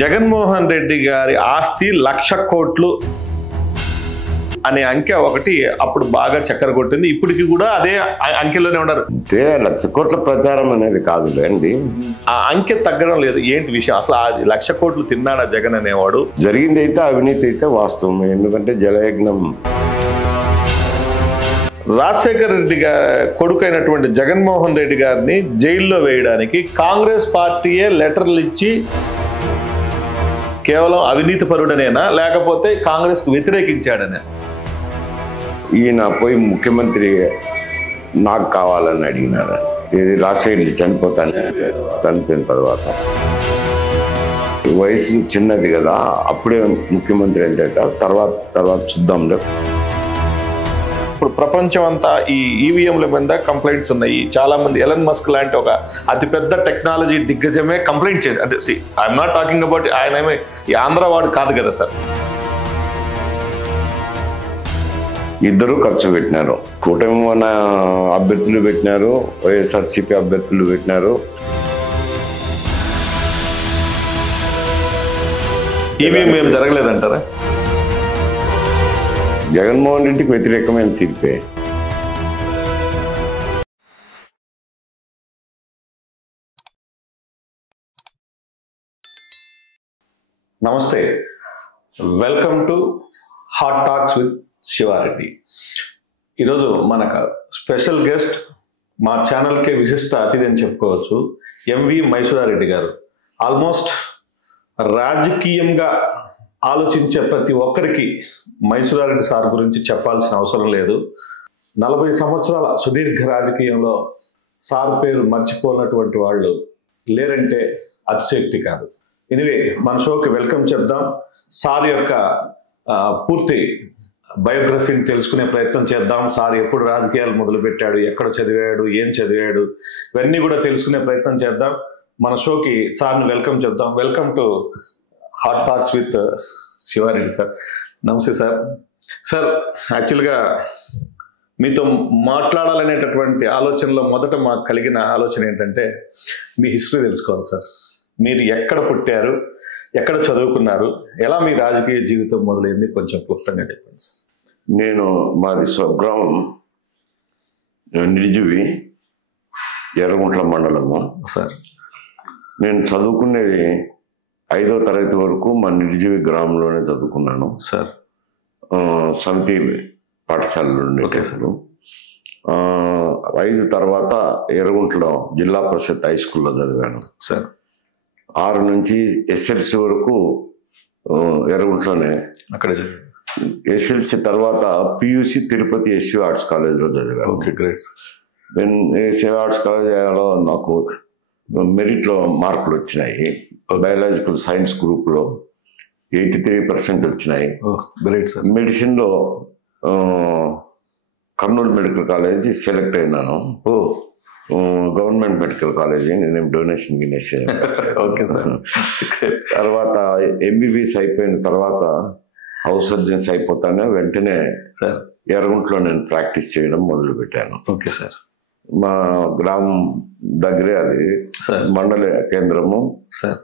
జగన్మోహన్ రెడ్డి గారి ఆస్తి 1,00,000 కోట్లు అనే అంకె ఒకటి అప్పుడు బాగా చక్కర కొట్టింది. ఇప్పటికి కూడా అదే అంకెలోనే ఉన్నారు. అంటే 1,00,000 కోట్ల ప్రచారం అనేది కాదులేండి, ఆ అంకె తగ్గడం లేదు. ఏంటి విషయం? అసలు ఆ 1,00,000 కోట్లు తిన్నాడా జగన్ అనేవాడు? జరిగింది అయితే అవినీతి అయితే వాస్తవం. ఎందుకంటే జలయజ్ఞం రాజశేఖర రెడ్డి గారి కొడుకైనటువంటి జగన్మోహన్ రెడ్డి గారిని జైల్లో వేయడానికి కాంగ్రెస్ పార్టీయే లెటర్లు ఇచ్చి కేవలం అవినీతి పరుడనేనా, లేకపోతే కాంగ్రెస్ కు వ్యతిరేకించాడనే? ఈయన పోయి ముఖ్యమంత్రి నాకు కావాలని అడిగినారు. ఇది రాజశేఖర్ చనిపోయిన తర్వాత వయసు చిన్నది కదా, అప్పుడే ముఖ్యమంత్రి అంటే తర్వాత చూద్దాంలే. ఇప్పుడు ప్రపంచం అంతా ఈ ఈవీఎంల మీద కంప్లైంట్స్ ఉన్నాయి. చాలా మంది ఎలన్ మస్క్ లాంటి ఒక అతిపెద్ద టెక్నాలజీ దిగ్గజమే కంప్లైంట్ చేసి, అంటే ఐఎమ్ నాట్ టాకింగ్ అబౌట్ ఆయన ఏమే ఈ ఆంధ్ర వాడు కాదు కదా సార్. ఇద్దరు ఖర్చు పెట్టినారు. కూటమి మన అభ్యర్థులు పెట్టినారు, వైఎస్ఆర్సీపీ అభ్యర్థులు పెట్టినారు. ఈవీఎం ఏం జరగలేదంటారా? జగన్మోహన్ రెడ్డికి వ్యతిరేకమైన తీర్పే. నమస్తే, welcome to hot talks with Siva Reddy. ఈరోజు మనకు స్పెషల్ గెస్ట్, మా ఛానల్కే విశిష్ట అతిథి అని చెప్పుకోవచ్చు, ఎంవి మైసూరారెడ్డి గారు. ఆల్మోస్ట్ రాజకీయంగా ఆలోచించే ప్రతి ఒక్కరికి మైసూరారెడ్డి సార్ గురించి చెప్పాల్సిన అవసరం లేదు. 40 సంవత్సరాల సుదీర్ఘ రాజకీయంలో సార్ పేరు మర్చిపోయినటువంటి వాళ్ళు లేరంటే అతిశక్తి కాదు. ఎనివే, మన షోకి వెల్కమ్ చెప్దాం. సార్ యొక్క పూర్తి బయోగ్రఫీని తెలుసుకునే ప్రయత్నం చేద్దాం. సార్ ఎప్పుడు రాజకీయాలు మొదలు పెట్టాడు, ఎక్కడ చదివాడు, ఏం చదివాడు, ఇవన్నీ కూడా తెలుసుకునే ప్రయత్నం చేద్దాం. మన షోకి సార్ని వెల్కమ్ చెప్దాం. Welcome to hot talks with Siva Reddy sir. నమస్తే సార్. సార్, యాక్చువల్గా మీతో మాట్లాడాలనేటటువంటి ఆలోచనలో మొదట మాకు కలిగిన ఆలోచన ఏంటంటే మీ హిస్టరీ తెలుసుకోవాలి సార్. మీరు ఎక్కడ పుట్టారు, ఎక్కడ చదువుకున్నారు, ఎలా మీ రాజకీయ జీవితం మొదలైంది, కొంచెం క్లుప్తంగా చెప్పండి సార్. నేను మాది స్వగ్రామం నిడిజివి, ఎర్రగుంట్ల మండలము సార్. నేను చదువుకునేది 5వ తరగతి వరకు మా నిడిజివి గ్రామంలోనే చదువుకున్నాను సార్. సమితి పాఠశాలలో ఉండే అసలు 5 తర్వాత ఎర్రగుంటలో జిల్లా పరిషత్ హై స్కూల్లో చదివాను సార్. 6 నుంచి ఎస్ఎల్సి వరకు ఎర్రగుంటలోనే. అక్కడ ఎస్ఎల్సి తర్వాత పియూసి తిరుపతి ఎస్వి ఆర్ట్స్ కాలేజ్లో చదివాను. Okay, great. నేను ఎస్వి ఆర్ట్స్ కాలేజ్లో నాకు మెరిట్లో మార్కులు వచ్చినాయి. బయాలజికల్ సైన్స్ గ్రూప్లో 83% వచ్చినాయి. Great sir. మెడిసిన్లో కర్నూలు మెడికల్ కాలేజీ సెలెక్ట్ అయినాను. గవర్నమెంట్ మెడికల్ కాలేజీ, నేనేం డొనేషన్ గినేసి. Okay sir. తర్వాత ఎంబీబీఎస్ అయిపోయిన తర్వాత హౌస్ సర్జన్స్ అయిపోతానే వెంటనే సార్ ఎర్రగుంట్లో నేను ప్రాక్టీస్ చేయడం మొదలు పెట్టాను. Okay sir. మా గ్రామం దగ్గరే అది మండల కేంద్రము సార్.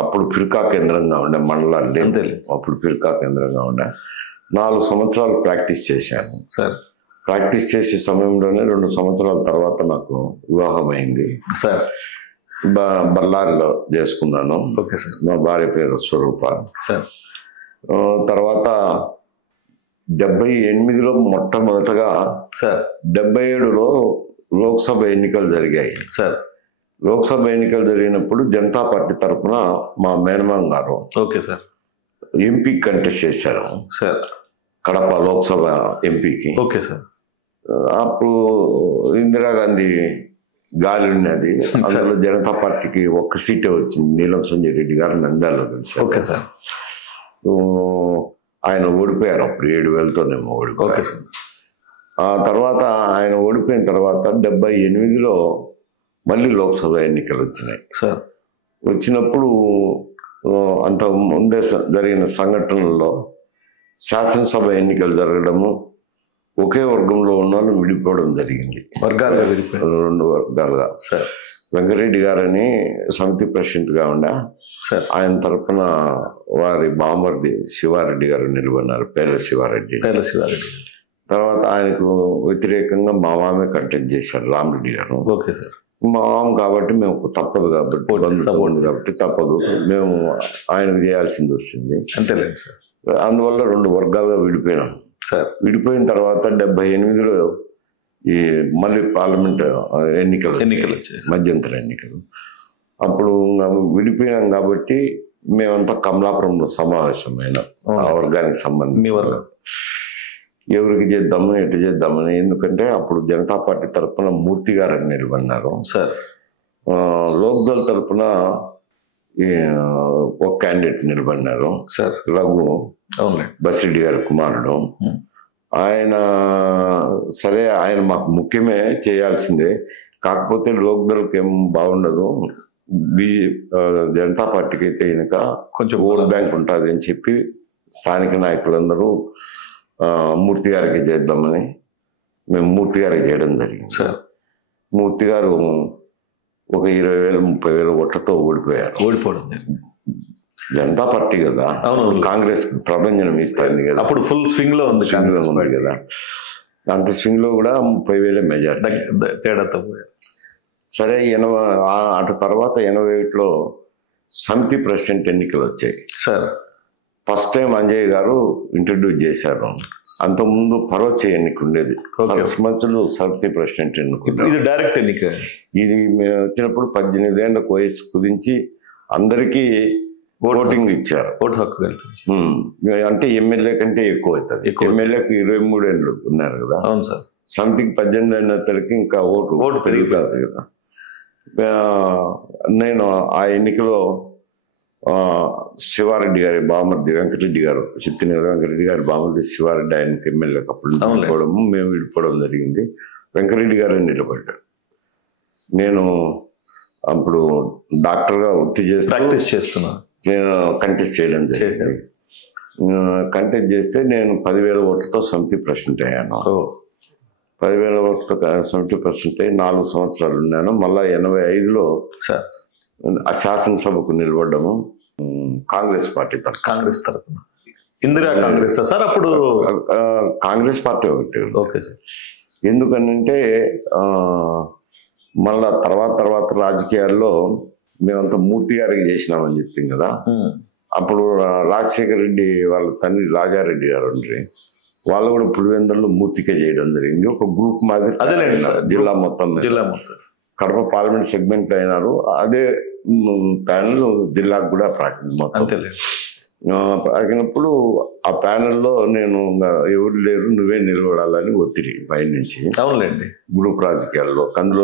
అప్పుడు ఫిర్కా కేంద్రంగా ఉండే మండలాన్ని, అప్పుడు ఫిర్కా కేంద్రంగా ఉండే. 4 సంవత్సరాలు ప్రాక్టీస్ చేశాను సార్. ప్రాక్టీస్ చేసే సమయంలోనే 2 సంవత్సరాల తర్వాత నాకు వివాహం అయింది సార్. బళ్ళారిలో చేసుకున్నాను. Okay sir. మా భార్య పేరు స్వరూప సార్. తర్వాత 78లో మొట్టమొదటగా సార్ 77లో లోక్సభ ఎన్నికలు జరిగాయి సార్. లోక్సభ ఎన్నికలు జరిగినప్పుడు జనతా పార్టీ తరఫున మా మేనమామ గారు ఓకే సార్ ఎంపీ కంటెస్ట్ చేశారు సార్, కడప లోక్సభ ఎంపీకి. Okay sir. అప్పుడు ఇందిరాగాంధీ గాలి ఉన్నది, అందులో జనతా పార్టీకి 1 సీటే వచ్చింది. నీలం సంజయ్ రెడ్డి గారు నంద్యాలలో కలిసారు. Okay sir. ఆయన ఓడిపోయారు అప్పుడు 7,000తోనేమో ఓడిపోయారు. Okay sir. ఆ తర్వాత ఆయన ఓడిపోయిన తర్వాత 78లో మళ్ళీ లోక్సభ ఎన్నికలు వచ్చినాయి సార్. వచ్చినప్పుడు అంత ముందే జరిగిన సంఘటనల్లో శాసనసభ ఎన్నికలు జరగడము, ఒకే వర్గంలో ఉన్న వాళ్ళు విడిపోవడం జరిగింది. వర్గాలుగా విడిపోయారు, 2 వర్గాలుగా. సార్. వెంకరెడ్డి గారని సమితి ప్రెసిడెంట్గా ఉండే, సార్ ఆయన తరపున వారి బామర్ది శివారెడ్డి గారు నిలబడినారు, పేర్ల శివారెడ్డి. తర్వాత ఆయనకు వ్యతిరేకంగా మా మామే కంటెక్ట్ చేశారు రామరెడ్డి గారు. Okay sir. మా మామ కాబట్టి మేము తప్పదు కాబట్టి తప్పదు, మేము ఆయనకు చేయాల్సింది వస్తుంది. అంతేలేదు సార్. అందువల్ల 2 వర్గాలుగా విడిపోయినాం సార్. విడిపోయిన తర్వాత 78లో ఈ మళ్ళీ పార్లమెంట్ ఎన్నికలు మధ్యంతర ఎన్నికలు. అప్పుడు విడిపోయినాం కాబట్టి మేమంతా కమలాపురంలో సమావేశమైన ఆ వర్గానికి సంబంధించి ఎవరికి చేద్దామని ఎటు చేద్దామని. ఎందుకంటే అప్పుడు జనతా పార్టీ తరఫున మూర్తి గారు నిలబడినారు సార్. లోక్దల్ తరఫున ఒక క్యాండిడేట్ నిలబడినారు సార్, రఘు బసిరెడ్డి గారి కుమారుడు. ఆయన సరే, ఆయన మాకు ముఖ్యమే, చేయాల్సిందే. కాకపోతే లోక్దల్కి ఏం బాగుండదు, జనతా పార్టీకి అయితే కనుక కొంచెం ఓట్ బ్యాంక్ ఉంటుంది అని చెప్పి స్థానిక నాయకులందరూ మూర్తి గారికి చేద్దామని మేము మూర్తి గారికి చేయడం జరిగింది సార్. మూర్తి గారు ఒక 20,000-30,000 ఓట్లతో ఓడిపోవడం జనతా పార్టీ కదా, కాంగ్రెస్ ప్రభంజనం ఇస్తుంది కదా, అప్పుడు ఫుల్ స్వింగ్ లో ఉంది కదా. అంత స్వింగ్ లో కూడా 30,000 మెజార్టీ తేడాతో పోయారు. సరే, అటు తర్వాత 81లో సమితి ప్రెసిడెంట్ ఎన్నికలు వచ్చాయి సార్. ఫస్ట్ టైం అంజయ్య గారు ఇంట్రడ్యూస్ చేశారు. అంతకుముందు పరోక్ష ఎన్నిక ఉండేది, సర్పంచులు సమితి ప్రెసిడెంట్ ఎన్నుకుంటారు. డైరెక్ట్ ఎన్నిక. ఇది మేము వచ్చినప్పుడు 18 ఏళ్లకు వయసు కుదించి అందరికీ ఓటింగ్ ఇచ్చారు, ఓటు హక్కు. అంటే ఎమ్మెల్యే కంటే ఎక్కువ అవుతుంది. ఎమ్మెల్యేకు 23 ఏళ్ళు ఉన్నారు కదా, సమితికి 18 అయినంతకి ఇంకా ఓటు పెరుగుతుంది కదా. నేను ఆ ఎన్నికలో శివారెడ్డి గారి బామర్ది వెంకటరెడ్డి గారు, చిత్తిన వెంకటరెడ్డి గారి బామర్ది శివారెడ్డి ఆయనకి ఎమ్మెల్యేకి అప్పుడు విడిపోవడము, మేము విడిపోవడం జరిగింది. వెంకటరెడ్డి గారు నిలబడ్డారు. నేను అప్పుడు డాక్టర్గా వృత్తి చేస్తున్నా, కంటెస్ట్ చేయడం జరిగింది. కంటెస్ట్ చేస్తే నేను 10,000 ఓట్లతో సమితి ప్రెసిడెంట్ అయ్యాను. 10,000 ఓట్లతో సమితి ప్రెసిడెంట్ అయ్యి 4 సంవత్సరాలు ఉన్నాను. మళ్ళా 85లో శాసనసభకు నిలబడ్డము కాంగ్రెస్ పార్టీ తరఫున. ఇందిరా కాంగ్రెస్ సార్ అప్పుడు? కాంగ్రెస్ పార్టీ ఒకటి. Okay sir. ఎందుకనంటే మళ్ళా తర్వాత రాజకీయాల్లో మేమంతా మూర్తి గారికి చేసినామని చెప్తాం కదా. అప్పుడు రాజశేఖర రెడ్డి వాళ్ళ తండ్రి రాజారెడ్డి గారు ఉండ్రి, వాళ్ళు కూడా పులివెందుల్లో మూర్తికే చేయడం జరిగింది. ఒక గ్రూప్ మాదిరి జిల్లా మొత్తం కడప పార్లమెంట్ సెగ్మెంట్ అయినారు. అదే ప్యానెల్ జిల్లాకు కూడా ప్రాకింది మొత్తం. ప్రాకినప్పుడు ఆ ప్యానెల్లో నేను ఎవరు లేరు, నువ్వే నిలబడాలని ఒత్తిడి పై నుంచి. అవునులేండి. గ్రూప్ రాజకీయాల్లో అందులో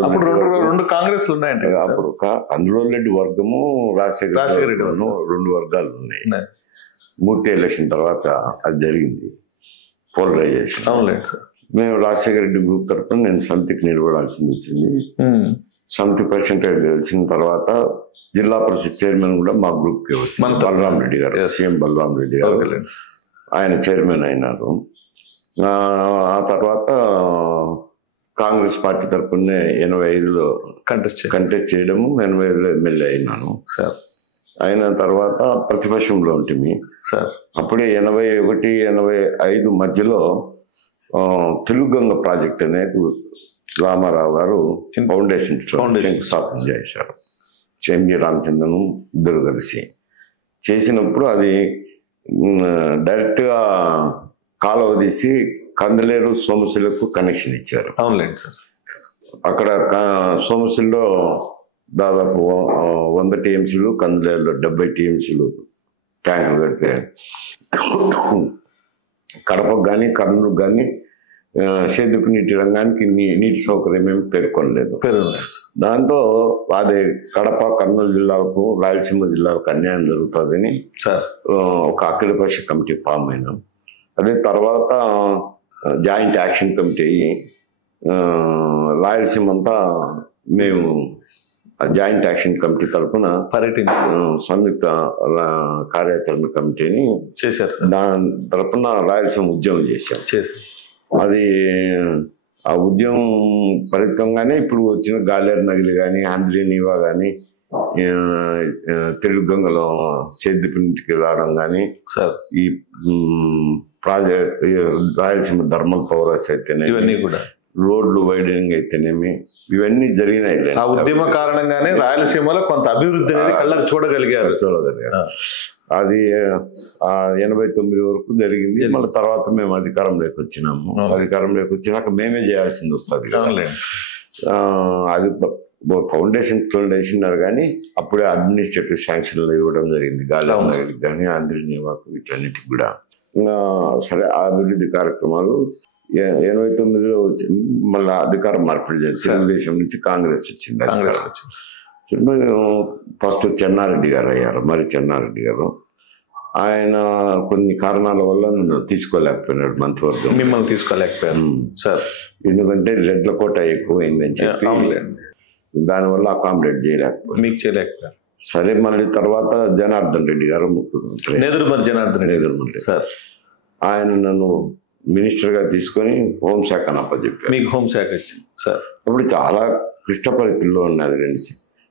2 కాంగ్రెస్లు ఉన్నాయండి. అప్పుడు అందులో రెడ్డి వర్గము రాజశేఖర రెడ్డి 2 వర్గాలు ఉన్నాయి. మూర్తి ఎలక్షన్ తర్వాత అది జరిగింది, పోలరైజేషన్. అవునులేండి సార్. మేము రాజశేఖర రెడ్డి గ్రూప్ తరఫున నేను సమితికి నిలబడాల్సింది వచ్చింది. సమితి ప్రెసిడెంట్ గెలిచిన తర్వాత జిల్లా పరిషత్ చైర్మన్ కూడా మా గ్రూప్ కి వచ్చింది. బలరాం రెడ్డి గారు, సీఎం బలరాం రెడ్డి గారు, ఆయన చైర్మన్ అయినారు. ఆ తర్వాత కాంగ్రెస్ పార్టీ తరఫునే 85లో కంటెస్ట్ చేయడము, 85లో ఎమ్మెల్యే అయినాను సార్. అయిన తర్వాత ప్రతిపక్షంలో ఉంటుంది సార్. అప్పుడే 81, 85 మధ్యలో తెలుగు గంగ ప్రాజెక్ట్ అనేది రామారావు గారు ఫౌండేషన్ స్థాపన చేశారు. ఎంజి రామచంద్రను ఇద్దరు కలిసి చేసినప్పుడు అది డైరెక్ట్గా కాలువ తీసి కందలేరు సోమశిలకు కనెక్షన్ ఇచ్చారు. అవునులేండి సార్. అక్కడ సోమశిల్లో దాదాపు 100 టీఎంసీలు, కందలేరులో 70 టీఎంసీలు ట్యాంకులు కడితే కడపకు కానీ కర్నూలుకు కానీ సేద్యపు నీటి రంగానికి నీటి సౌకర్యం ఏమి పేర్కొనలేదు. దాంతో అది కడప, కర్నూలు జిల్లాలకు, రాయలసీమ జిల్లాలకు అన్యాయం జరుగుతుందని ఒక అఖిలపక్ష కమిటీ ఫామ్ అయినాం. అదే తర్వాత జాయింట్ యాక్షన్ కమిటీ అయ్యి రాయలసీమ అంతా మేము జాయింట్ యాక్షన్ కమిటీ తరఫున సంయుక్త కార్యాచరణ కమిటీని చేశారు. దాని తరఫున రాయలసీమ ఉద్యమం చేశాం. అది ఆ ఉద్యమం ఫలితంగానే ఇప్పుడు వచ్చిన గాలేరు నగిలి కానీ, ఆంధ్రీ నీవా కానీ, తెలుగు గంగలో సేద్యపింటికి రావడం కానీ, సార్ ఈ project Rayalaseema thermal power house అయితేనే, ఇవన్నీ కూడా రోడ్లు వైడనింగ్ అయితేనేమి, ఇవన్నీ జరిగినాయి. ఆ ఉద్యమ కారణంగానే రాయలసీమలో కొంత అభివృద్ధి అనేది కళ్ళకు చూడగలిగారు. అది 89 వరకు జరిగింది. మళ్ళీ తర్వాత మేము అధికారంలోకి వచ్చినాము. అధికారంలోకి వచ్చినాక మేమే చేయాల్సింది వస్తుంది. అది ఫౌండేషన్ వేసినారు కానీ అప్పుడే అడ్మినిస్ట్రేటివ్ శాంక్షన్లు ఇవ్వడం జరిగింది. గాలి కానీ ఆంధ్రనివాకు వీటన్నిటికి కూడా. సరే, ఆ అభివృద్ధి కార్యక్రమాలు 89లో మళ్ళీ అధికారం మార్పిడి చేసి తెలుగుదేశం నుంచి కాంగ్రెస్ వచ్చింది. ఫస్ట్ చెన్నారెడ్డి గారు అయ్యారు. మరి చెన్నారెడ్డి గారు ఆయన కొన్ని కారణాల వల్ల నన్ను తీసుకోలేకపోయినాడు మంత్రివర్గం. మిమ్మల్ని తీసుకోలేకపోయాను సార్, ఎందుకంటే రెడ్ల కోట ఎక్కువైందని చెప్పి దానివల్ల అకామిడేట్ చేయలేకపోయారు, మీకు చేయలేకపోయారు. సరే, మళ్ళీ తర్వాత జనార్దన్ రెడ్డి గారు ముఖ్యమంత్రి, జనార్దన్ రెడ్డి సార్, ఆయన నన్ను మినిస్టర్ గా తీసుకొని హోంశాఖ అప్పచెప్పారు. మీకు హోంశాఖ ఇచ్చింది సార్. అప్పుడు చాలా క్లిష్ట పరిస్థితుల్లో ఉన్నది. రెండు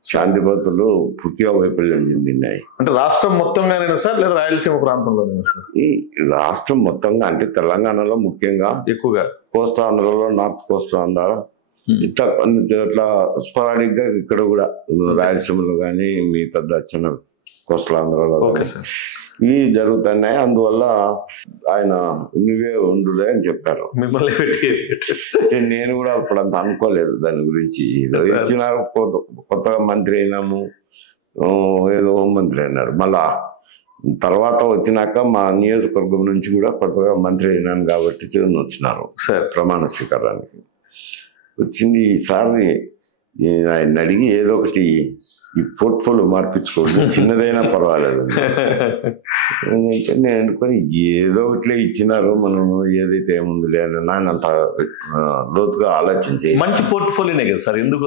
శాంతి భద్రతలు పూర్తిగా వైఫల్యం చెందినాయి. అంటే రాష్ట్రం మొత్తంగానే సార్, లేదా రాయలసీమ ప్రాంతంలోనే సార్? ఈ రాష్ట్రం మొత్తంగా, అంటే తెలంగాణలో ముఖ్యంగా ఎక్కువగా, కోస్తాంధ్రలో, నార్త్ కోస్తాంధ్ర, ఇట్లా స్పారాడిక్ గా ఇక్కడ కూడా రాయలసీమలో కానీ మిగతా దక్షిణ కోస్తాంధ్రలో ఇవి జరుగుతున్నాయి. అందువల్ల ఆయన నువ్వే ఉండులే అని చెప్పారు. మిమ్మల్ని పెట్టి నేను కూడా అప్పుడు అంత అనుకోలేదు దాని గురించి. ఇచ్చినారు, కొత్తగా మంత్రి అయినాము, ఏదో హోంమంత్రి అయినారు. మళ్ళా తర్వాత వచ్చినాక మా నియోజకవర్గం నుంచి కూడా కొత్తగా మంత్రి అయినాను కాబట్టి వచ్చినారు ప్రమాణ స్వీకారానికి. వచ్చింది ఈసారి ఆయన అడిగి ఏదో ఒకటి ఈ పోర్ట్ఫోలియో మార్పించుకోండి, చిన్నదైనా పర్వాలేదు. నేను అనుకుని ఏదో ఒకటి ఇచ్చినారు, మనం ఏదైతే ఏముంది లేదు అని అంత లోతుగా ఆలోచించి, మంచి పోర్ట్ఫోలియోనే కదా సార్, ఎందుకు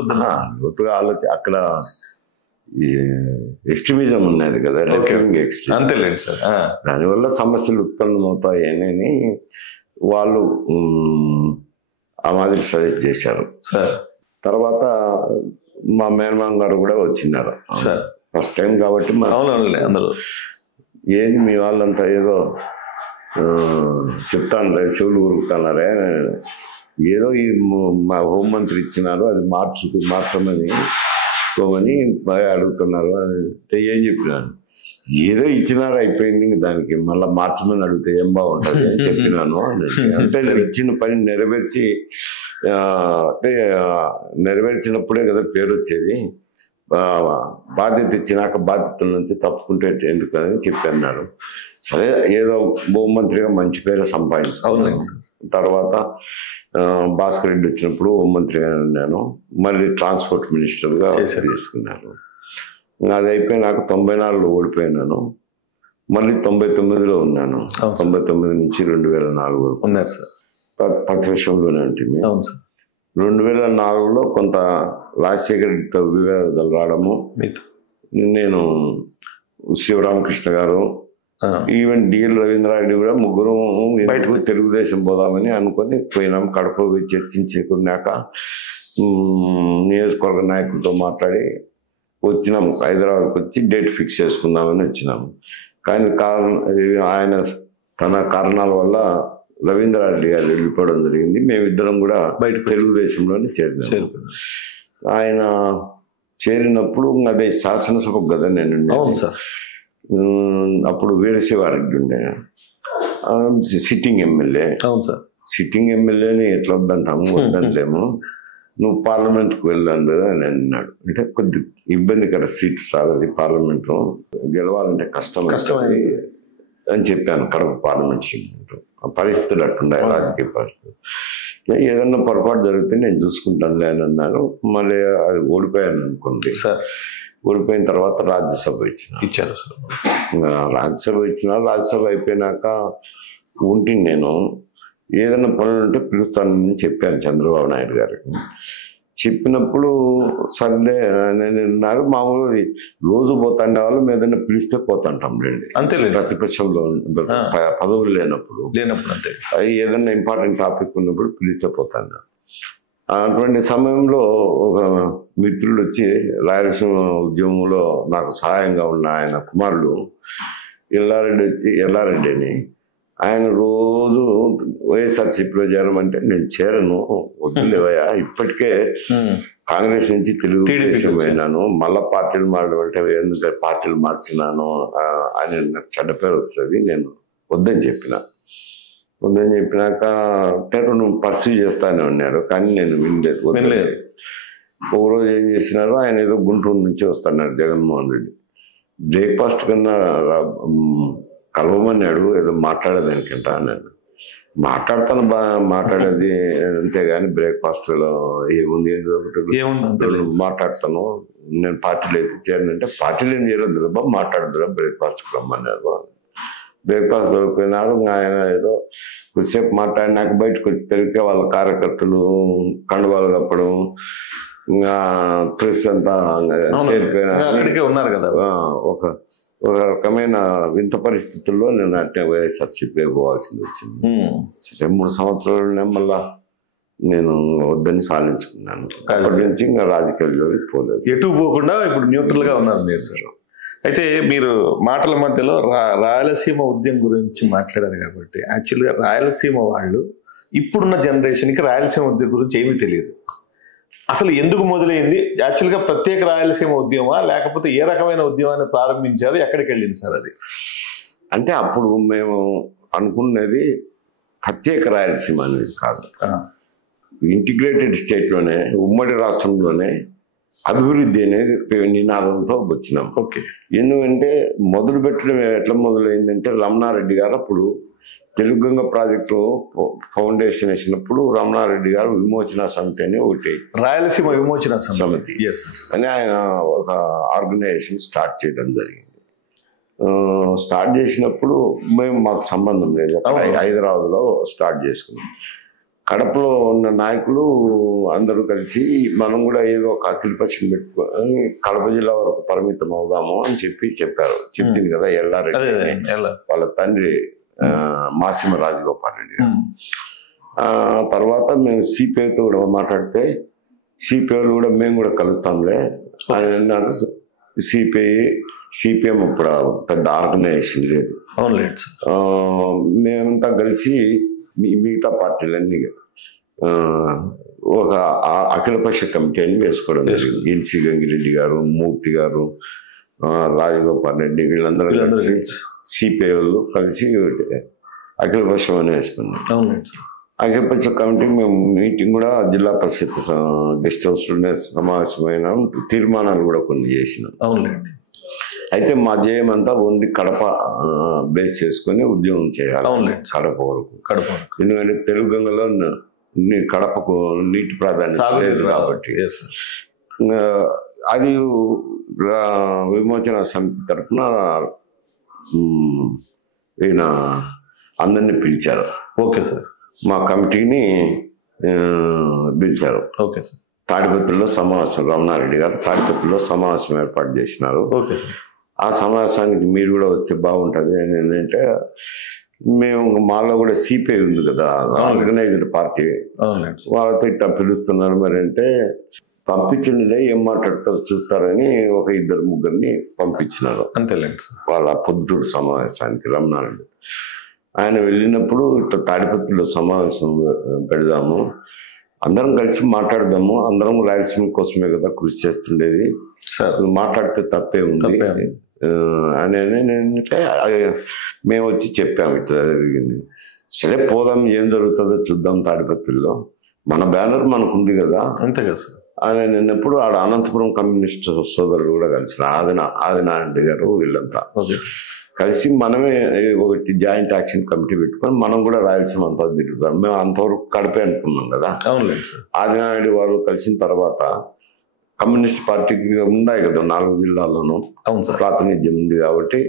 లోతుగా అక్కడ ఎక్స్ట్రీమిజం ఉన్నది కదా, అంతేలేండి సార్. దానివల్ల సమస్యలు ఉత్పన్నమవుతాయి అని వాళ్ళు ఆ మాదిరి సజెస్ట్ చేశారు. తర్వాత మా మేనమామ గారు కూడా వచ్చినారు ఫస్ట్ టైం కాబట్టి. అందరూ ఏంది మీ వాళ్ళంతా ఏదో చెప్తాను, చెవులు ఉరుకుతున్నారే, ఏదో ఈ మా హోంమంత్రి ఇచ్చినారు, అది మార్చమని అడుగుతున్నారు అంటే ఏం చెప్పినాను, ఏదో ఇచ్చినారు అయిపోయింది, దానికి మళ్ళీ మార్చమని అడిగితే ఏం బాగుంటుంది అని చెప్పినాను. అంటే ఇచ్చిన పని నెరవేర్చినప్పుడే కదా పేరు వచ్చేది, బాధ్యత ఇచ్చినాక బాధ్యతల నుంచి తప్పుకుంటే ఎందుకు అని చెప్పన్నారు. సరే, ఏదో హోంమంత్రిగా మంచి పేరు సంపాదించుకున్నాను. తర్వాత భాస్కర్ రెడ్డి వచ్చినప్పుడు హోంమంత్రిగా ఉన్నాను. మళ్ళీ ట్రాన్స్పోర్ట్ మినిస్టర్గా తీసుకున్నాను. అది అయిపోయినాక 94లో ఓడిపోయినాను. మళ్ళీ 99లో ఉన్నాను. 99 నుంచి 2004 వరకు ఉన్నారు సార్. ప్రతిపక్షంలోనే ఉంటుంది. 2004లో కొంత రాజశేఖర రెడ్డితో వివాదాలు రావడము, నేను శివరామకృష్ణ గారు, ఈవెన్ డిఎల్ రవీంద్రారెడ్డి కూడా ముగ్గురు బయటకు తెలుగుదేశం పోదామని అనుకొని పోయినాం. కడప పోయి చర్చించుకున్నాక నియోజకవర్గ నాయకులతో మాట్లాడి వచ్చినాము. హైదరాబాద్కి వచ్చి డేట్ ఫిక్స్ చేసుకుందామని వచ్చినాము. కానీ ఆయన తన కారణాల వల్ల రవీంద్రారెడ్డి గారు వెళ్ళిపోవడం జరిగింది. మేమిద్దరం కూడా తెలుగుదేశంలోనే చేరినాము. ఆయన చేరినప్పుడు అదే శాసనసభకు కదా నేను, అప్పుడు వీరశివారెడ్డి ఉండే సిట్టింగ్ ఎమ్మెల్యే. సిట్టింగ్ ఎమ్మెల్యేని ఎట్లా వద్దంటాము, వద్దంటేమో నువ్వు పార్లమెంట్కి వెళ్ళండు అని అన్నాడు. అంటే కొద్ది ఇబ్బందికర సీట్ సార్, అది పార్లమెంట్లో గెలవాలంటే కష్టం అని చెప్పాను. కడప పార్లమెంట్ సీట్ పరిస్థితులు అట్టున్నాయి, రాజకీయ పరిస్థితులు. ఏదన్నా పొరపాటు జరిగితే నేను చూసుకుంటానులే అని అన్నారు. మళ్ళీ అది ఓడిపోయాను అనుకోండి. ఓడిపోయిన తర్వాత రాజ్యసభ ఇచ్చారు. రాజ్యసభ అయిపోయినాక ఉంటుంది. నేను ఏదైనా పనులు ఉంటే పిలుస్తానని చెప్పాను చంద్రబాబు నాయుడు గారికి. చెప్పినప్పుడు సర్లే నేను ఉన్నారు. మామూలుగా రోజు పోతాండే వాళ్ళు ఏదైనా పిలిస్తే పోతాంటాం లేండి, అంతే. ప్రతిపక్షంలో పదవులు లేనప్పుడు అంతే. అది ఏదైనా ఇంపార్టెంట్ టాపిక్ ఉన్నప్పుడు పిలిస్తే పోతాను. అటువంటి సమయంలో ఒక మిత్రుడు వచ్చి రాయలసీమ ఉద్యమంలో నాకు సహాయంగా ఉన్న ఆయన కుమారుడు ఎల్లారెడ్డి అని, ఆయన రోజు వైఎస్ఆర్సీపీలో చేరమంటే నేను చేరను, వద్దులేవయ్యా, ఇప్పటికే కాంగ్రెస్ నుంచి తెలుగుదేశం పోయినాను, మళ్ళా పార్టీలు మారడం అంటే ఎందుకంటే పార్టీలు మార్చినాను అని నాకు చెడ్డ పేరు వస్తుంది, నేను వద్దని చెప్పినాక నువ్వు పర్సూ చేస్తానే ఉన్నారు, కానీ నేను వినలేదు. ఒకరోజు ఏం చేసినారు, ఆయన ఏదో గుంటూరు నుంచి వస్తున్నాడు జగన్మోహన్ రెడ్డి, బ్రేక్ఫాస్ట్ కన్నా కలవమన్నాడు, ఏదో మాట్లాడేదానికంట అన్నాడు. మాట్లాడతాను మాట్లాడేది అంతేగాని బ్రేక్ఫాస్ట్ లో ఏముంది మాట్లాడతాను, నేను పార్టీలు అయితే చేరనంటే పార్టీలు ఏం చేయలేదు బాబు, మాట్లాడదురా బ్రేక్ఫాస్ట్ రమ్మన్నారు. బ్రేక్ఫాస్ట్ దొరికిపోయినారు. ఆయన ఏదో కొద్దిసేపు మాట్లాడినాక బయటకు వచ్చి తిరిగితే వాళ్ళ కార్యకర్తలు కండువాలు కప్పడం, ఇంకా ప్రెస్ అంతా చేరిపోయినా ఒక రకమైన వింత పరిస్థితుల్లో నేను అంటే వైఎస్ఆర్సీపీ పోవాల్సింది వచ్చింది. 3 సంవత్సరాలనే మళ్ళా నేను వద్దని సాధించుకున్నాను. అప్పటి నుంచి ఇంకా రాజకీయాల్లోకి పోలేదు, ఎటు పోకుండా ఇప్పుడు న్యూట్రల్ గా ఉన్నారు మీరు సార్. అయితే మీరు మాటల మధ్యలో రాయలసీమ ఉద్యమం గురించి మాట్లాడారు కాబట్టి, యాక్చువల్గా రాయలసీమ వాళ్ళు ఇప్పుడున్న జనరేషన్కి రాయలసీమ ఉద్యమం గురించి ఏమీ తెలియదు. అసలు ఎందుకు మొదలైంది, యాక్చువల్గా ప్రత్యేక రాయలసీమ ఉద్యమమా లేకపోతే ఏ రకమైన ఉద్యమాన్ని ప్రారంభించారు, ఎక్కడికి వెళ్ళింది సార్ అది? అంటే అప్పుడు మేము అనుకున్నది ప్రత్యేక రాయలసీమ అనేది కాదు, ఇంటిగ్రేటెడ్ స్టేట్లోనే ఉమ్మడి రాష్ట్రంలోనే అభివృద్ధి అనేది నినాదంతో వచ్చినాం. ఓకే. ఎందుకంటే మొదలు పెట్టడం ఎట్లా మొదలైందంటే, రమణారెడ్డి గారు అప్పుడు తెలుగు గంగ ప్రాజెక్టు ఫౌండేషన్ వేసినప్పుడు రమణారెడ్డి గారు విమోచన సమితి అని ఒకటి, రాయలసీమ విమోచన సమితి అని ఆయన ఒక ఆర్గనైజేషన్ స్టార్ట్ చేయడం జరిగింది. స్టార్ట్ చేసినప్పుడు మాకు సంబంధం లేదు, హైదరాబాద్లో స్టార్ట్ చేసుకున్నాం. కడపలో ఉన్న నాయకులు అందరూ కలిసి మనం కూడా ఏదో ఒక అఖిలపక్షం పెట్టుకొని కడప జిల్లా వరకు పరిమితం అవుదాము అని చెప్పారు. చెప్పింది కదా ఎల్లారెడ్డి, వాళ్ళ తండ్రి మాసిమ రాజగోపాల్ రెడ్డి గారు. తర్వాత మేము సిపిఐతో కూడా మాట్లాడితే సిపిఐలు కూడా మేము కూడా కలుస్తాంలే అని అన్నారు. సిపిఎం ఇప్పుడు పెద్ద ఆర్గనైజేషన్ లేదు, మేమంతా కలిసి మిగతా పార్టీలన్నీ ఒక అఖిలపక్ష కమిటీ అని వేసుకోవడం జరిగింది. ఎన్సి గంగిరెడ్డి గారు, మూర్తి గారు, రాజగోపాల్ రెడ్డి, వీళ్ళందరూ కలిసి సిపిఐ వాళ్ళు కలిసి అఖిలపక్షం అని వేసుకున్నాం. అఖిలపక్ష కమిటీ మేము మీటింగ్ కూడా జిల్లా పరిషత్ గెస్ట్ హౌస్లోనే సమావేశమైన తీర్మానాలు కూడా కొన్ని చేసినాం. అయితే మా ధ్యేయం అంతా ఓన్లీ కడప బేస్ చేసుకుని ఉద్యమం చేయాలి, కడప వరకు. ఎందుకంటే తెలుగు గంగలో కడపకు నీటి ప్రాధాన్యత లేదు కాబట్టి అది విమోచన సమితి తరఫున ఈయన అందరినీ పిలిచారు. Okay sir. మా కమిటీని పిలిచారు. Okay sir. తాడిపత్రిలో సమావేశం, రమణారెడ్డి గారు తాడిపత్రిలో సమావేశం ఏర్పాటు చేసినారు. Okay sir. ఆ సమావేశానికి మీరు కూడా వస్తే బాగుంటుంది అని ఏంటంటే, మేము మాలో కూడా సిపిఐ ఉంది కదా, ఆర్గనైజ్డ్ పార్టీ, వాళ్ళతో ఇట్లా పిలుస్తున్నారు మరి అంటే, పంపించండిలే ఏం మాట్లాడతారు చూస్తారని ఒక 2-3 పంపించినారు. అంతేలేండి. వాళ్ళ పొద్దుటూరు సమావేశానికి రమణారెడ్డి ఆయన వెళ్ళినప్పుడు ఇట్లా తాడిపత్రిలో సమావేశం పెడదాము, అందరం కలిసి మాట్లాడదాము, అందరం రాయలసీమ కోసమే కదా కృషి చేస్తుండేది, మాట్లాడితే తప్పే ఉంది అని అంటే మేము వచ్చి చెప్పాము ఇట్లా జరిగింది. సరే పోదాం, ఏం జరుగుతుందో చూద్దాం, తాడిపత్రిలో మన బ్యానర్ మనకు ఉంది కదా. అంతే కదా సార్. ఆయన నిన్నప్పుడు ఆడ అనంతపురం కమ్యూనిస్ట్ సోదరులు కూడా కలిసి ఆదినారాయణ గారు వీళ్ళంతా కలిసి మనమే ఒకటి జాయింట్ యాక్షన్ కమిటీ పెట్టుకొని మనం కూడా రాయలసీమ అంతా తిరుగుతాం. మేము అంతవరకు కడిపే అనుకున్నాం కదా. ఆదినారాయణ వాళ్ళు కలిసిన తర్వాత కమ్యూనిస్ట్ పార్టీకి ఉన్నాయి కదా 4 జిల్లాల్లోనూ ప్రాతినిధ్యం ఉంది కాబట్టి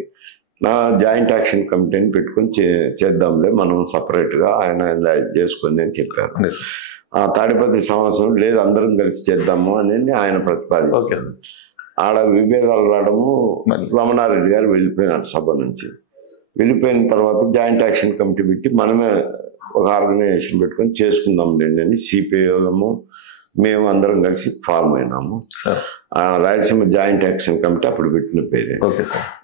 నా జాయింట్ యాక్షన్ కమిటీని పెట్టుకొని చేద్దాంలే మనం సపరేట్గా ఆయన చేసుకొని అని చెప్పారు. ఆ తాడిపత్రి సమావేశం లేదు, అందరం కలిసి చేద్దాము అని ఆయన ప్రతిపాదించారు. ఆడ విభేదాలు రావడము, రమణారెడ్డి గారు వెళ్ళిపోయినారు సభ నుంచి. వెళ్ళిపోయిన తర్వాత జాయింట్ యాక్షన్ కమిటీ పెట్టి మనమే ఒక ఆర్గనైజేషన్ పెట్టుకొని చేసుకుందాం లేండి అని సిపిఐ వాళ్ళము, మేము అందరం కలిసి ఫార్మ్ అయినాము. రాయలసీమ జాయింట్ యాక్షన్ కమిటీ అప్పుడు పెట్టిన పేరే.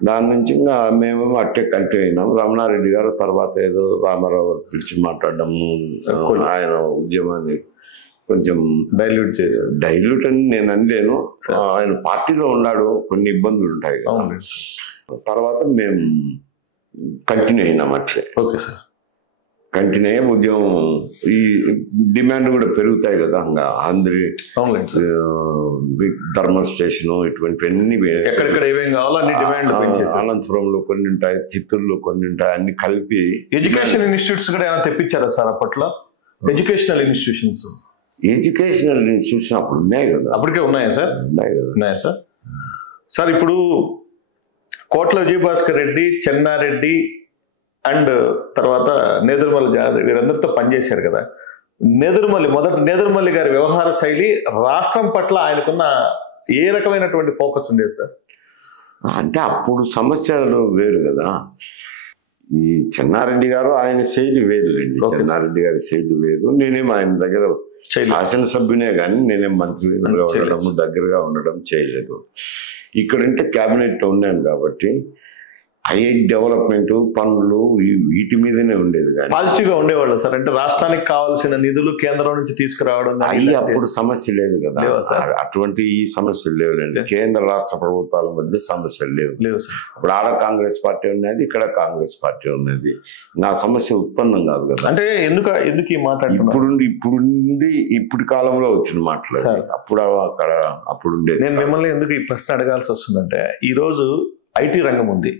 దాని నుంచి ఇంకా మేము అట్టే కంటిన్యూ అయినాము. రమణారెడ్డి గారు తర్వాత ఏదో రామారావు గారు పిలిచి మాట్లాడడము, ఆయన ఉద్యమాన్ని కొంచెం డైల్యూట్ చేశారు. డైల్యూట్ అని నేను అనలేను, ఆయన పార్టీలో ఉన్నాడు, కొన్ని ఇబ్బందులు ఉంటాయి కదా. తర్వాత మేము కంటిన్యూ అయినాం అట్లే. Okay sir. కంటిన్యూ అయ్యే ఉద్యమం, ఈ డిమాండ్ కూడా పెరుగుతాయి కదా. అందరి థర్మల్ స్టేషన్ ఇటువంటివన్నీ అనంతపురంలో కొన్ని ఉంటాయి, చిత్తూరులో కొన్ని ఉంటాయి, అన్ని కలిపి. ఎడ్యుకేషన్ ఇన్స్టిట్యూట్స్ కూడా ఏమైనా తెప్పించారా సార్ అప్పట్లో? ఎడ్యుకేషనల్ ఇన్స్టిట్యూషన్స్ అప్పుడు ఉన్నాయి కదా. అప్పటికే ఉన్నాయా సార్? ఉన్నాయి కదా. ఉన్నాయా సార్? సార్ ఇప్పుడు కోట్ల విజయభాస్కర్ రెడ్డి, చెన్నారెడ్డి అండ్ తర్వాత నేదురుమల్లి వీరందరితో పనిచేశారు కదా. నేదురుమల్లి గారి వ్యవహార శైలి రాష్ట్రం పట్ల ఆయనకున్న ఏ రకమైనటువంటి ఫోకస్ ఉండేది సార్? అంటే అప్పుడు సమస్యలు వేరు కదా. ఈ చెన్నారెడ్డి గారు ఆయన శైలి వేరులేండి. చెన్నారెడ్డి గారి శైలి వేరు. నేనేం ఆయన దగ్గర శాసనసభ్యునే కానీ నేనేం మంత్రిగా ఉండడం, దగ్గరగా ఉండడం చేయలేదు. ఇక్కడంటే క్యాబినెట్ ఉన్నాను కాబట్టి ఐఐటి డెవలప్మెంట్ పనులు వీటి మీదనే ఉండేది. కానీ పాజిటివ్ గా ఉండేవాళ్ళు సార్. అంటే రాష్ట్రానికి కావాల్సిన నిధులు కేంద్రం నుంచి తీసుకురావడం అవి అప్పుడు సమస్య లేదు కదా. అటువంటి ఈ సమస్యలు లేవులేండి. కేంద్ర రాష్ట్ర ప్రభుత్వాల మధ్య సమస్యలు లేవు. ఇప్పుడు ఆడ కాంగ్రెస్ పార్టీ ఉన్నది, ఇక్కడ కాంగ్రెస్ పార్టీ ఉన్నది. నా సమస్య ఉత్పన్నం కాదు కదా. అంటే ఎందుకు ఈ మాట ఇప్పుడు కాలంలో వచ్చిన మాటలు అప్పుడు అక్కడ అప్పుడు ఉండేది. నేను మిమ్మల్ని ఎందుకు ఈ ప్రశ్న అడగాల్సి వస్తుందంటే, ఈ రోజు ఐటీ రంగం ఉంది,